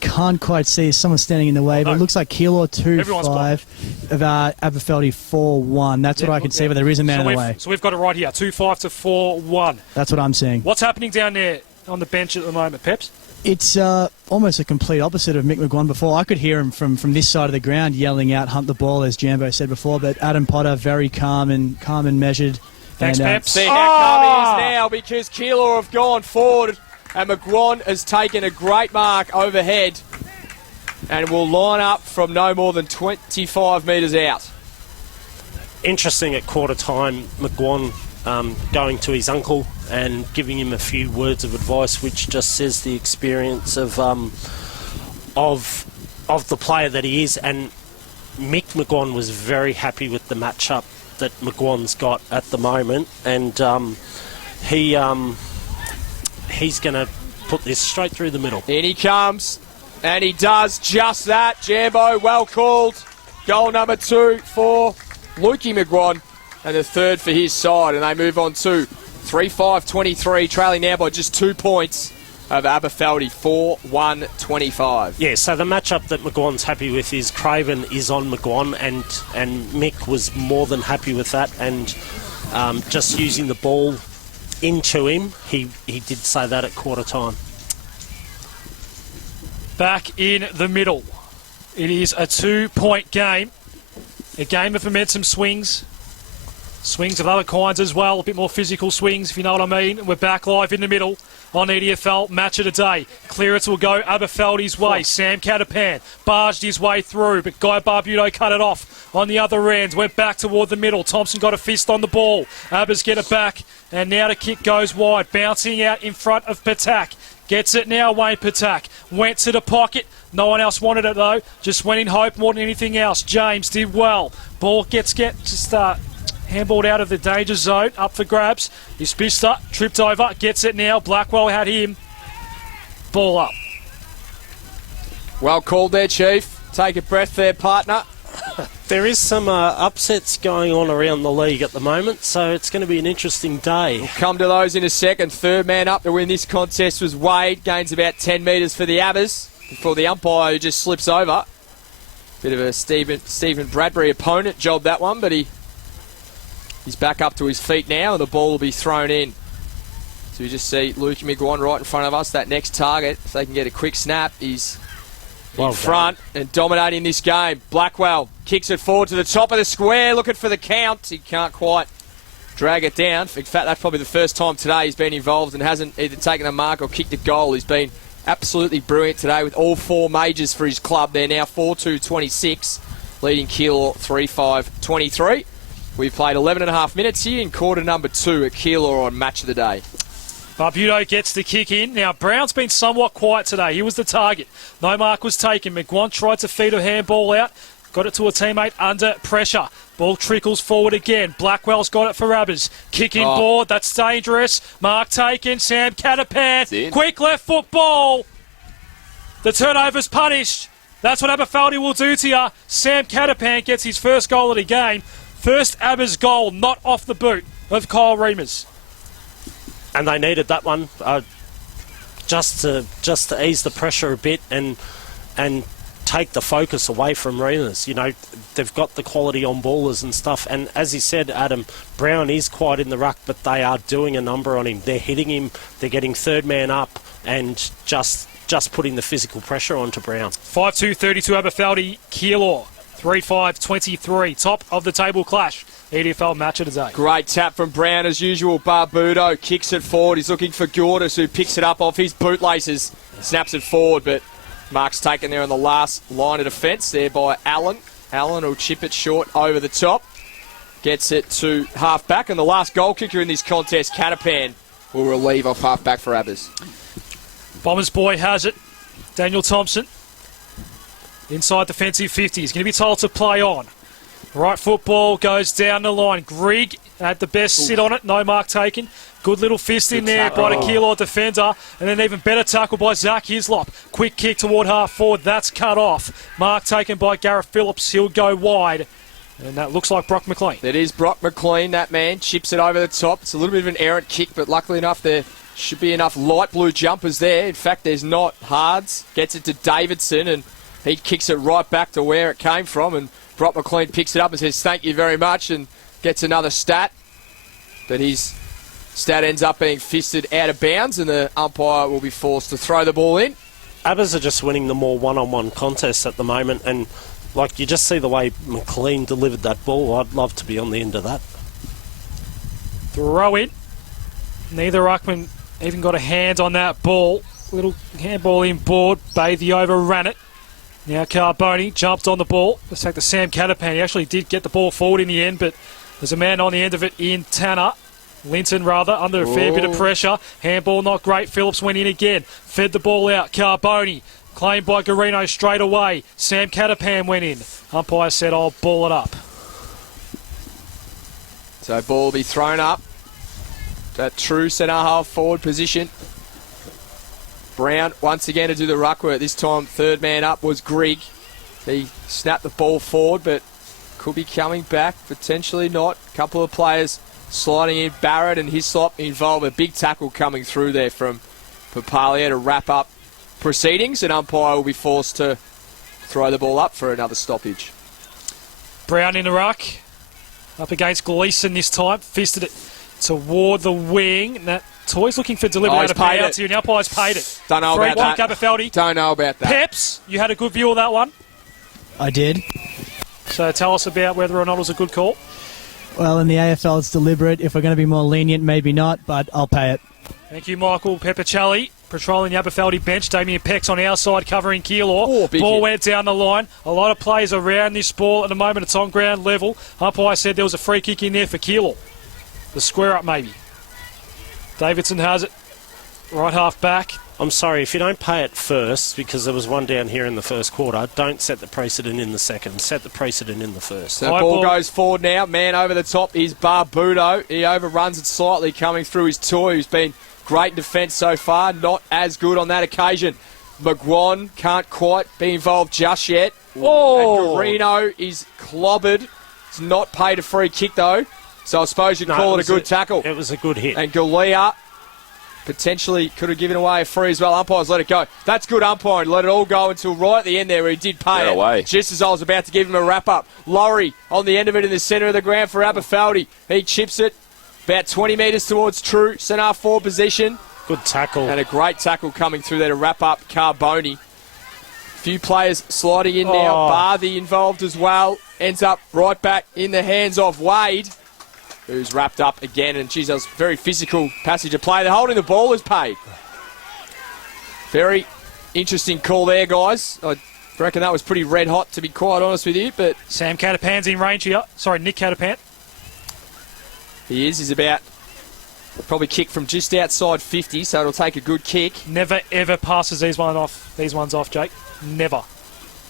can't quite see. Someone's standing in the way, but it looks like Keilor 2-5, Aberfeldy 4-1. That's what I can see, but there is a man in the way. So we've got it right here, 2-5 to 4-1. That's what I'm seeing. What's happening down there on the bench at the moment, Peps? It's almost a complete opposite of Mick McGuan before. I could hear him from this side of the ground yelling out, hunt the ball, as Jambo said before, but Adam Potter, very calm and measured. Thanks, and, Peps. See how calm he is now because Keilor have gone forward and McGuan has taken a great mark overhead and will line up from no more than 25 metres out. Interesting at quarter time, McGuan going to his uncle and giving him a few words of advice, which just says the experience of the player that he is. And Mick McGuan was very happy with the matchup that McGuan's got at the moment, and he's going to put this straight through the middle. In he comes, and he does just that. Jambo, well called. Goal number 2 for Lukey McGuan, and the third for his side, and they move on to 3-5-23, trailing now by just 2 points over Aberfeldy, 4-1-25. Yeah, so the matchup that McGuan's happy with is Craven is on McGuan, and Mick was more than happy with that, and just using the ball into him, he did say that at quarter time. Back in the middle. It is a 2-point game. A game of momentum swings. Swings of other kinds as well. A bit more physical swings, if you know what I mean. We're back live in the middle on EDFL. Match of the day. Clearance will go Aberfeldy's way. Sam Catapan barged his way through, but Guy Barbuto cut it off on the other end. Went back toward the middle. Thompson got a fist on the ball. Abbas get it back, and now the kick goes wide. Bouncing out in front of Patak. Gets it now, Wayne Patak. Went to the pocket. No one else wanted it, though. Just went in hope more than anything else. James did well. Ball just handballed out of the danger zone. Up for grabs. Ispista tripped over. Gets it now. Blackwell had him. Ball up. Well called there, Chief. Take a breath there, partner. There is some upsets going on around the league at the moment, so it's going to be an interesting day. Come to those in a second. Third man up to win this contest was Wade. Gains about 10 metres for the Abbas before the umpire, who just slips over. Bit of a Stephen Bradbury opponent job, that one, but he's back up to his feet now, and the ball will be thrown in. So we just see Lukey McGuan right in front of us. That next target, if they can get a quick snap, is in front and dominating this game. Blackwell kicks it forward to the top of the square, looking for the count. He can't quite drag it down. In fact, that's probably the first time today he's been involved and hasn't either taken a mark or kicked a goal. He's been absolutely brilliant today with all 4 majors for his club. They're now 4-2-26, leading Keilor 3-5-23. We've played 11.5 minutes here in quarter number 2 at Keilor on Match of the Day. Barbuto gets the kick in. Now, Brown's been somewhat quiet today. He was the target. No mark was taken. McGuan tried to feed a handball out. got it to a teammate under pressure. Ball trickles forward again. Blackwell's got it for Abbas. Kicking board, that's dangerous. Mark taken, Sam Catapan. Quick left foot ball. The turnover's punished. That's what Aberfeldy will do to you. Sam Catapan gets his first goal of the game. First Abbas goal, not off the boot of Kyle Reimers. And they needed that one just to ease the pressure a bit and take the focus away from Reimers. You know, they've got the quality on ballers and stuff. And as he said, Adam, Brown is quite in the ruck, but they are doing a number on him. They're hitting him. They're getting third man up and just putting the physical pressure onto Brown. 5-2-32 Aberfeldy, Keilor 3-5-23. Top of the table clash. EDFL match of the day. Great tap from Brown as usual. Barbudo kicks it forward. He's looking for Gordis, who picks it up off his bootlaces. Snaps it forward, but Mark's taken there on the last line of defence there by Allen. Allen will chip it short over the top. Gets it to half-back, and the last goal kicker in this contest, Catapan, will relieve off half-back for Abbas. Bombers boy has it. Daniel Thompson. Inside defensive 50. He's going to be told to play on. Right football goes down the line. Grigg had the best sit on it. No mark taken. Good little fist in there by the Keilor defender. And then even better tackle by Zach Hislop. Quick kick toward half forward. That's cut off. Mark taken by Gareth Phillips. He'll go wide. And that looks like Brock McLean. It is Brock McLean, that man. Chips it over the top. It's a little bit of an errant kick, but luckily enough there should be enough light blue jumpers there. In fact, there's not. Hards gets it to Davidson, and he kicks it right back to where it came from. And Brock McLean picks it up and says, thank you very much, and gets another stat. But his stat ends up being fisted out of bounds, and the umpire will be forced to throw the ball in. Abbas are just winning the more one-on-one contests at the moment, and like you just see the way McLean delivered that ball. I'd love to be on the end of that. Throw in. Neither ruckman even got a hand on that ball. Little handball in board. Bathy overran it. Now Carboni jumped on the ball. Let's take the Sam Catapan. He actually did get the ball forward in the end, but there's a man on the end of it in Tanner. Linton, rather, under a fair bit of pressure. Handball not great. Phillips went in again. Fed the ball out. Carboni. Claimed by Garino straight away. Sam Catapan went in. Umpire said, I'll ball it up. So ball will be thrown up. That true centre half forward position. Brown once again to do the ruck work. This time third man up was Grigg. He snapped the ball forward, but could be coming back. Potentially not. A couple of players sliding in. Barrett and Hislop involved. A big tackle coming through there from Papalia to wrap up proceedings, and umpire will be forced to throw the ball up for another stoppage. Brown in the ruck. Up against Gleeson this time. Fisted it toward the wing. That Toy's looking for delivery out of payouts here. Now umpire's paid it. Don't know about that. Aberfeldy. Don't know about that. Peps, you had a good view of that one. I did. So tell us about whether or not it was a good call. Well, in the AFL, it's deliberate. If we're going to be more lenient, maybe not, but I'll pay it. Thank you, Michael Pepicelli. Patrolling the Aberfeldy bench. Damien Peck's on our side covering Keilor. Ball went down the line. A lot of players around this ball at the moment. It's on ground level. Umpire said there was a free kick in there for Keilor. The square up, maybe. Davidson has it. Right half back. I'm sorry, if you don't pay it first, because there was one down here in the first quarter, don't set the precedent in the second. Set the precedent in the first. So ball goes forward now. Man over the top is Barbudo. He overruns it slightly coming through his toy, who's been great in defence so far. Not as good on that occasion. McGuan can't quite be involved just yet. Oh! And Garino is clobbered. It's not paid a free kick, though. So I suppose you'd call it a good tackle. It was a good hit. And Galea potentially could have given away a free as well. Umpires let it go. That's good umpiring. Let it all go until right at the end there where he did pay it. Away. Just as I was about to give him a wrap-up. Laurie on the end of it in the centre of the ground for Aberfeldy. He chips it about 20 metres towards true centre forward position. Good tackle. And a great tackle coming through there to wrap up Carboni. Few players sliding in now. Barthy involved as well. Ends up right back in the hands of Wade, who's wrapped up again. And, geez, that was a very physical passage of play. They're holding the ball as paid. Very interesting call there, guys. I reckon that was pretty red hot, to be quite honest with you. But Sam Catapan's in range here. Sorry, Nick Catapan. He is. He's about probably kick from just outside 50, so it'll take a good kick. Never, ever passes these ones off, Jake. Never.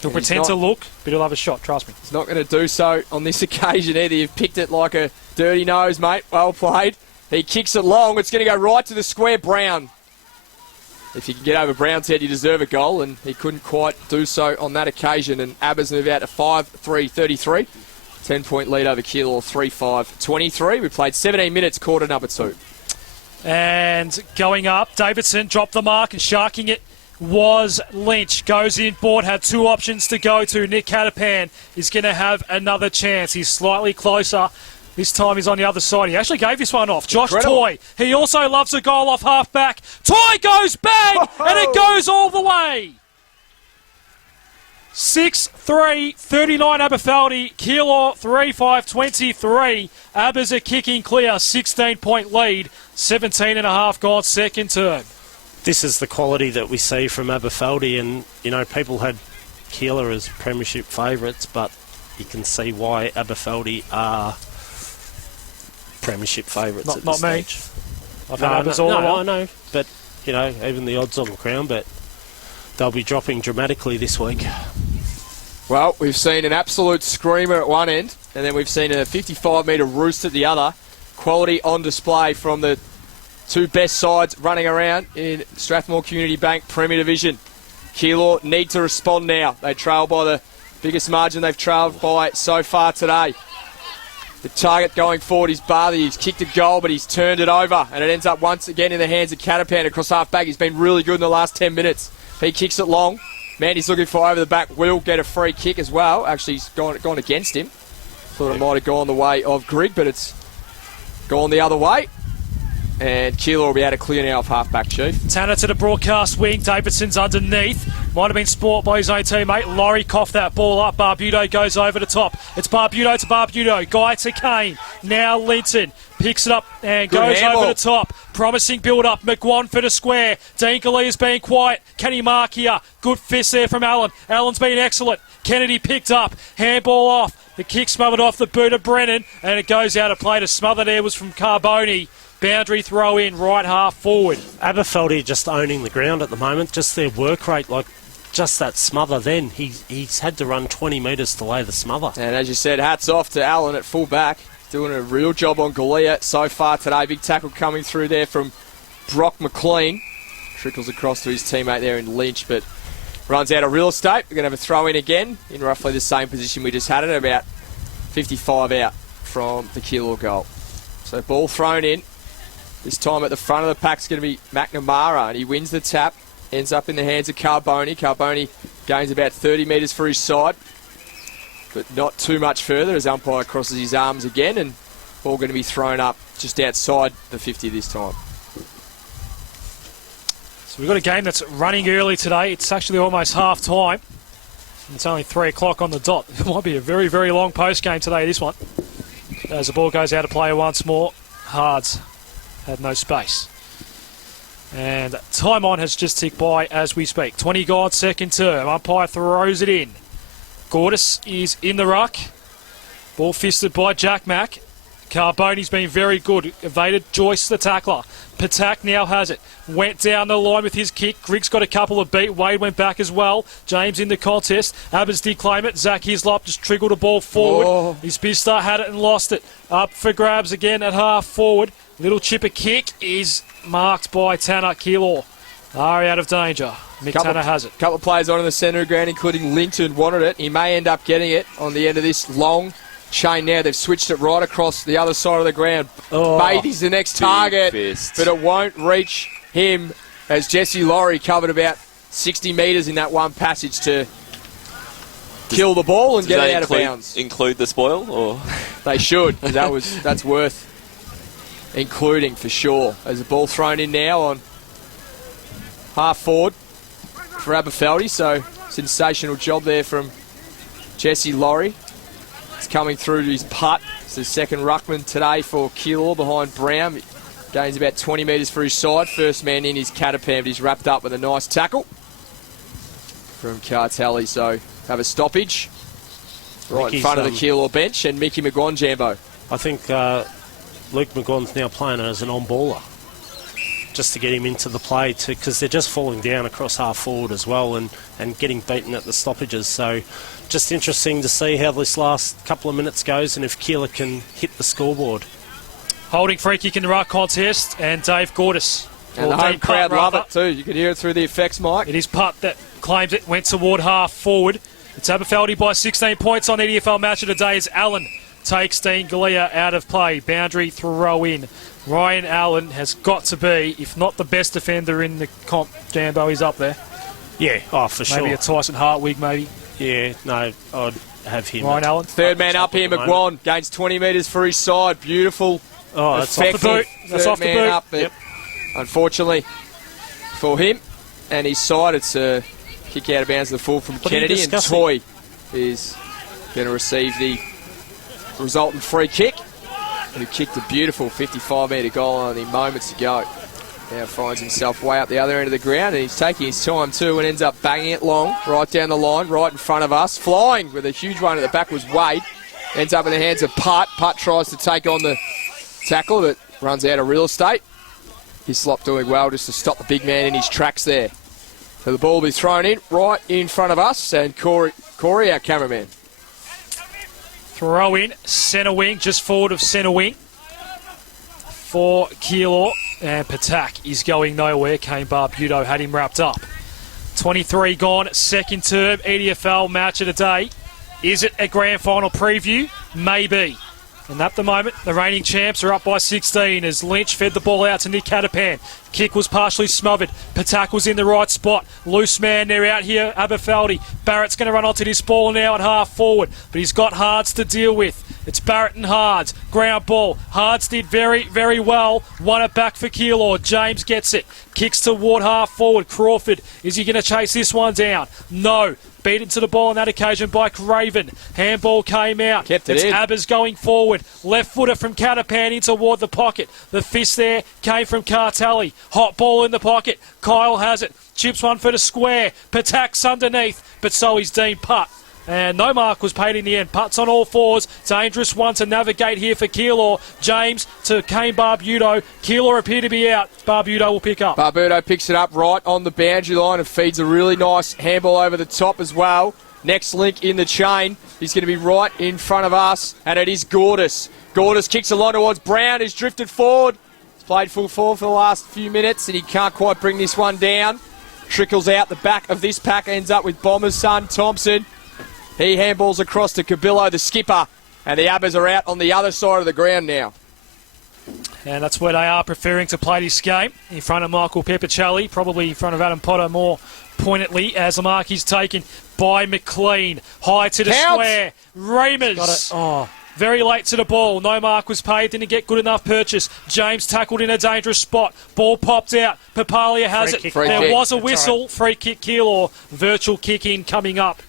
He'll pretend to look, but he'll have a shot, trust me. He's not going to do so on this occasion either. You've picked it like a dirty nose, mate. Well played. He kicks it long. It's going to go right to the square. Brown. If you can get over Brown's head, you deserve a goal, and he couldn't quite do so on that occasion. And Abbas move out to 5-3-33. 10-point lead over Keilor, 3-5-23. We played 17 minutes, quarter number 2. And going up, Davidson dropped the mark and sharking it was Lynch. Goes in board, had 2 options to go to. Nick Catapan is going to have another chance. He's slightly closer. This time he's on the other side. He actually gave this one off. Josh Toy. He also loves a goal off half-back. Toy goes bang, and it goes all the way. 6-3, 39 Aberfeldy. Keilor 3-5-23. Abbas are kicking clear. 16-point lead. 17 and a half gone second term. This is the quality that we see from Aberfeldy, and people had Keilor as premiership favourites, but you can see why Aberfeldy are premiership favourites at this stage. I've had Abbas all along. I know, but even the odds on the Crown bet, they'll be dropping dramatically this week. Well, we've seen an absolute screamer at one end, and then we've seen a 55-metre roost at the other. Quality on display from the 2 best sides running around in Strathmore Community Bank Premier Division. Keilor need to respond now. They trail by the biggest margin they've trailed by so far today. The target going forward is Barthy. He's kicked a goal, but he's turned it over, and it ends up once again in the hands of Catapan across half-back. He's been really good in the last 10 minutes. He kicks it long. Man, he's looking for over the back. Will get a free kick as well. Actually, he's gone against him. Thought it might have gone the way of Grigg, but it's gone the other way. And Keilor will be able to clear now off half-back, Chief. Tanner to the broadcast wing. Davidson's underneath. Might have been sport by his own teammate. Laurie coughed that ball up. Barbudo goes over the top. It's Barbudo to Barbudo. Guy to Kane. Now Linton picks it up and goes over the top. Promising build-up. McGuan for the square. Dean Galea is being quiet. Can he mark here? Good fist there from Allen. Allen's been excellent. Kennedy picked up. Handball off. The kick smothered off the boot of Brennan. And it goes out of play. To smother there was from Carboni. Boundary throw in, right half forward. Aberfeldy just owning the ground at the moment. Just their work rate, just that smother then. He's had to run 20 metres to lay the smother. And as you said, hats off to Allen at full back. Doing a real job on Galea so far today. Big tackle coming through there from Brock McLean. Trickles across to his teammate there in Lynch, but runs out of real estate. We're going to have a throw in again in roughly the same position we just had it, about 55 out from the Keilor goal. So ball thrown in. This time at the front of the pack is going to be McNamara, and he wins the tap. Ends up in the hands of Carboni. Carboni gains about 30 metres for his side, but not too much further as umpire crosses his arms again, and ball going to be thrown up just outside the 50 this time. So we've got a game that's running early today. It's actually almost half time. It's only 3 o'clock on the dot. It might be a very, very long post game today, this one. As the ball goes out of play once more, Hards had no space. And time on has just ticked by as we speak. 20 gone, second term. Umpire throws it in. Gordis is in the ruck. Ball fisted by Jack Mack. Carboni's been very good. Evaded Joyce, the tackler. Patak now has it. Went down the line with his kick. Griggs got a couple of beat. Wade went back as well. James in the contest. Abbas did claim it. Zach Hislop just triggled a ball forward. Oh. His Bistar had it and lost it. Up for grabs again at half forward. Little chipper kick is marked by Tanner. Keilor are out of danger. Mick Tanner has it. Couple of players on in the centre of ground, including Linton, wanted it. He may end up getting it on the end of this long chain now. They've switched it right across the other side of the ground. Beatty's the next target, but it won't reach him as Jesse Laurie covered about 60 metres in that one passage to kill the ball and get it out of bounds. Include the spoil, or they should. That's worth including for sure. As the ball thrown in now on half forward for Aberfeldy. So sensational job there from Jesse Laurie. It's coming through to his putt. It's the second ruckman today for Keilor behind Brown. Gains about 20 metres for his side. First man in is Catapan, but he's wrapped up with a nice tackle from Cartelli. So have a stoppage right in front of the Keilor bench, and Mickey McGuan, Jambo. I think Luke McGuan's now playing as an on-baller. just to get him into the play, because they're just falling down across half forward as well and getting beaten at the stoppages. So just interesting to see how this last couple of minutes goes and if Keeler can hit the scoreboard. Holding free kick in the ruck contest, and Dave Gordis. And the home crowd love it too. You can hear it through the effects, Mike. It is Putt that claims it, went toward half forward. It's Aberfeldy by 16 points on EDFL Match of the Day as Allen takes Dean Galea out of play. Boundary throw in. Ryan Allen has got to be, if not the best defender in the comp, Jambo, he's up there. Yeah, for sure. Maybe a Tyson Hartwig, maybe. Yeah, no, I'd have him. Ryan Allen. Third man up here, McGuan. Gains 20 metres for his side. Beautiful. Oh, that's off the boot. That's off the boot. Up, but unfortunately for him and his side, it's a kick out of bounds to the full from Kennedy, and Toy is going to receive the resultant free kick. And he kicked a beautiful 55-metre goal only moments ago. Now finds himself way up the other end of the ground, and he's taking his time too and ends up banging it long, right down the line, right in front of us. Flying with a huge one at the back was Wade. Ends up in the hands of Putt. Putt tries to take on the tackle, but runs out of real estate. Hislop doing well just to stop the big man in his tracks there. So the ball will be thrown in right in front of us, and Corey, our cameraman. Throw in, centre wing, just forward of centre wing for Keilor. And Patak is going nowhere. Kane Barbuto had him wrapped up. 23 gone, second term, EDFL Match of the Day. Is it a grand final preview? Maybe. And at the moment, the reigning champs are up by 16 as Lynch fed the ball out to Nick Catapan. Kick was partially smothered. Patak was in the right spot. Loose man, they're out here, Aberfeldy. Barrett's going to run onto this ball now at half forward, but he's got Hards to deal with. It's Barrett and Hards. Ground ball. Hards did very, very well. Won it back for Keilor. James gets it. Kicks toward half forward. Crawford, is he going to chase this one down? No. Beaten to the ball on that occasion by Craven. Handball came out. Kept it it's in. Abbas going forward. Left footer from Catapan in toward the pocket. The fist there came from Cartelli. Hot ball in the pocket. Kyle has it. Chips one for the square. Patak's underneath, but so is Dean Putt. And no mark was paid in the end. Putt's on all fours. Dangerous one to navigate here for Keilor. James to Kane Barbuto. Keilor appear to be out. Barbuto will pick up. Barbuto picks it up right on the boundary line and feeds a really nice handball over the top as well. Next link in the chain. He's going to be right in front of us, and it is Gordis. Gordis kicks a lot towards Brown, who's drifted forward. He's played full forward for the last few minutes, and he can't quite bring this one down. Trickles out the back of this pack, ends up with Bomber's son, Thompson. He handballs across to Cabillo, the skipper, and the Abbas are out on the other side of the ground now. And that's where they are preferring to play this game. In front of Michael Peppicelli, probably in front of Adam Potter more pointedly, as the mark is taken by McLean. High to the square. Reimers. Very late to the ball. No mark was paid. Didn't get good enough purchase. James tackled in a dangerous spot. Ball popped out. Papalia has it. There was a whistle. Free kick, Keilor. Virtual kick in coming up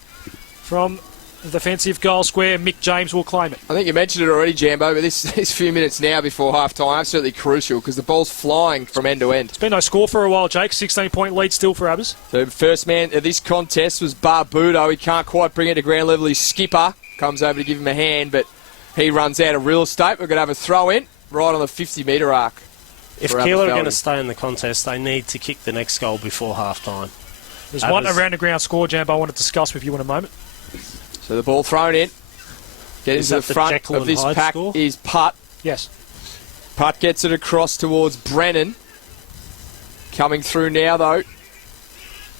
from the defensive goal square. Mick James will claim it. I think you mentioned it already, Jambo, but this few minutes now before half-time, absolutely crucial because the ball's flying from end to end. It's been no score for a while, Jake. 16-point lead still for Abbas. So first man of this contest was Barbuto. He can't quite bring it to ground level. His skipper comes over to give him a hand, but he runs out of real estate. We're going to have a throw-in right on the 50-metre arc. If Keilor are going to stay in the contest, they need to kick the next goal before half-time. There's one around-the-ground score, Jambo, I want to discuss with you in a moment. So the ball thrown in. Getting to the front of this pack is Putt. Yes. Putt gets it across towards Brennan. Coming through now, though,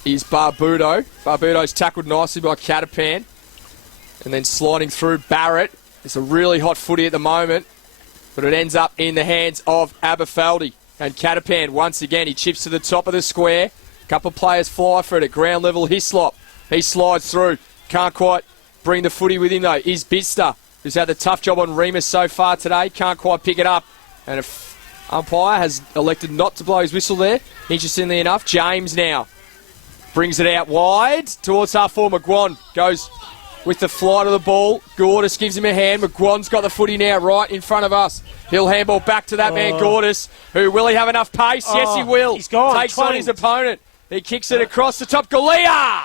is Barbuto. Barbuto's tackled nicely by Catapan. And then sliding through Barrett. It's a really hot footy at the moment, but it ends up in the hands of Aberfeldy. And Catapan, once again, he chips to the top of the square. A couple of players fly for it at ground level. Hislop, he slides through. Can't quite bring the footy with him, though, is Bista, who's had the tough job on Remus so far today. Can't quite pick it up. And if umpire has elected not to blow his whistle there, interestingly enough, James now brings it out wide towards half forward. McGuan goes with the flight of the ball. Gordis gives him a hand. McGuan's got the footy now right in front of us. He'll handball back to that man, Gordis, who will he have enough pace? Yes, he will. He's gone. Takes on his opponent. He kicks it across the top. Galea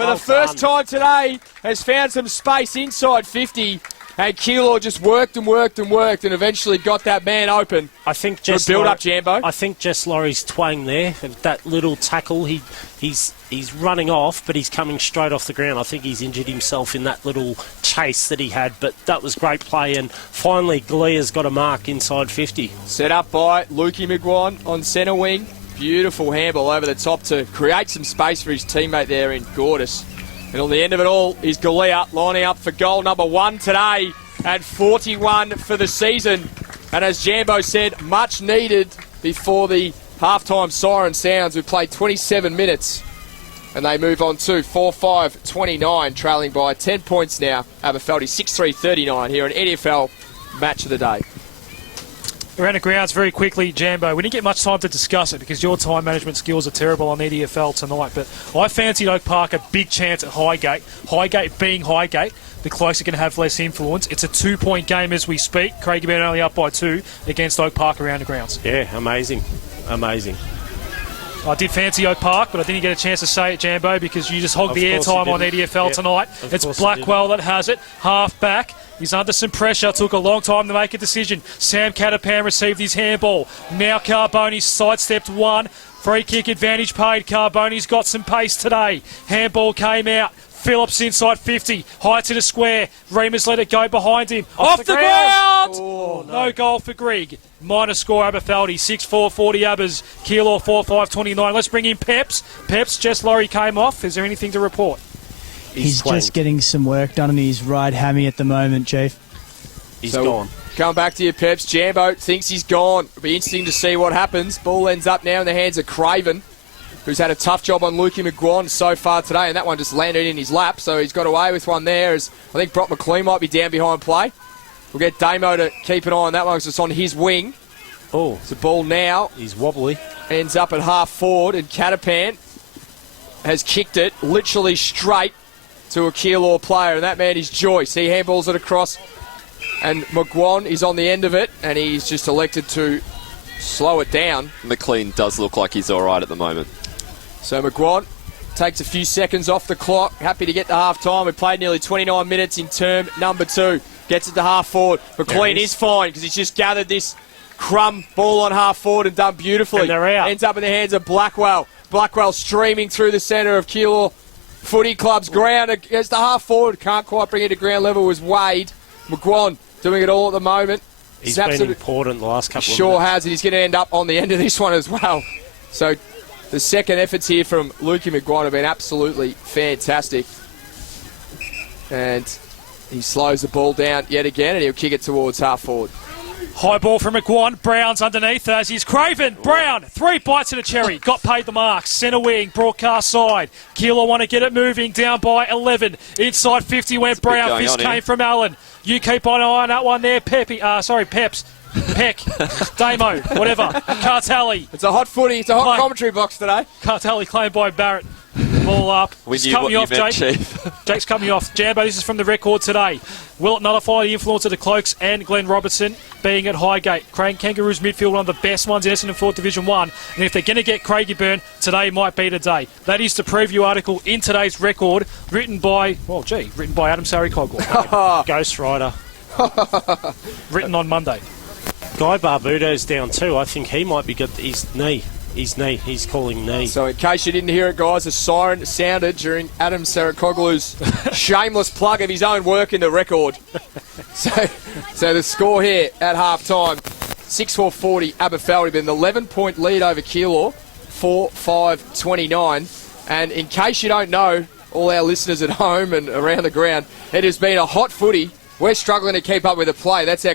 for the first time today, has found some space inside 50. And Keilor just worked and eventually got that man open. I think Jess build up, Jambo. I think Jess Laurie's twang there, that little tackle, he's running off, but he's coming straight off the ground. I think he's injured himself in that little chase that he had, but that was great play. And finally, Glea's got a mark inside 50. Set up by Lukey McGuan on centre wing. Beautiful handball over the top to create some space for his teammate there in Gordis. And on the end of it all is Galea lining up for goal number 1 today and 41 for the season. And as Jambo said, much needed before the halftime siren sounds. We played 27 minutes and they move on to 4-5-29, trailing by 10 points now. Aberfeldy 6-3-39 here on EDFL Match of the Day. Around the grounds very quickly, Jambo. We didn't get much time to discuss it because your time management skills are terrible on EDFL tonight. But I fancied Oak Park a big chance at Highgate. Highgate being Highgate, the Cloaks are going to have less influence. It's a 2-point game as we speak. Craigieburn only up by 2 against Oak Park around the grounds. Yeah, amazing. I did fancy Oak Park, but I didn't get a chance to say it, Jambo, because you just hogged the airtime on EDFL tonight. It's Blackwell that has it. Half back. He's under some pressure. Took a long time to make a decision. Sam Catapan received his handball. Now Carboni sidestepped one. Free kick advantage paid. Carboni's got some pace today. Handball came out. Phillips inside 50. High to the square. Remus let it go behind him. Off the ground! Oh, no goal for Grigg. Minor score Aberfeldy. 6-4, 40 Abbers. Keilor 4-5, 29. Let's bring in Peps. Jess Laurie came off. Is there anything to report? He's just getting some work done on his right hammy at the moment, Chief. He's gone. Come back to your Peps. Jambo thinks he's gone. It'll be interesting to see what happens. Ball ends up now in the hands of Craven, who's had a tough job on Lukey McGuan so far today, and that one just landed in his lap, so he's got away with one there. As I think Brock McLean might be down behind play. We'll get Damo to keep an eye on that one because it's on his wing. Oh, it's the ball now. He's wobbly. Ends up at half forward, and Catapan has kicked it literally straight to a Keilor player, and that man is Joyce. He handballs it across, and McGuan is on the end of it, and he's just elected to slow it down. McLean does look like he's all right at the moment. So McGuan takes a few seconds off the clock. Happy to get to half-time. We played nearly 29 minutes in term number 2. Gets it to half-forward. McLean is fine because he's just gathered this crumb ball on half-forward and done beautifully. And they're out. Ends up in the hands of Blackwell. Blackwell streaming through the centre of Keilor Footy Club's ground against the half-forward. Can't quite bring it to ground level was Wade. McGuan doing it all at the moment. He's been important the last couple of minutes. Sure has, and he's going to end up on the end of this one as well. So the second efforts here from Lukey McGuan have been absolutely fantastic. And he slows the ball down yet again, and he'll kick it towards half-forward. High ball from McGuan. Brown's underneath as he's Craven. Brown, 3 bites of the cherry. Got paid the marks. Centre wing, broadcast side. Keilor want to get it moving. Down by 11. Inside 50 went Brown. Fist came from Allen. You keep an eye on that one there. Peps. Peck. Damo. Whatever. Cartelli. It's a hot footy. It's a hot commentary box today. Cartelli claimed by Barrett. Ball up. We Just knew cut what me you off, meant, Jake. Chief. Jake's cut me off. Jambo, this is from the record today. Will it nullify the influence of the Cloaks and Glenn Robertson being at Highgate? Kangaroos midfield, one of the best ones in Essendon 4th Division 1. And if they're going to get Craigieburn, today might be the day. That is the preview article in today's record, written by Adam Sarri-Coghlan. Ghost Rider. Written on Monday. Guy Barbudo's down too. I think he might be good. His knee. He's calling knee. So in case you didn't hear it, guys, a siren sounded during Adam Saracoglu's shameless plug of his own work in the record. So the score here at half-time, 6-4-40 Aberfeldy, but an 11-point lead over Keilor, 4-5-29. And in case you don't know, all our listeners at home and around the ground, it has been a hot footy. We're struggling to keep up with the play. That's our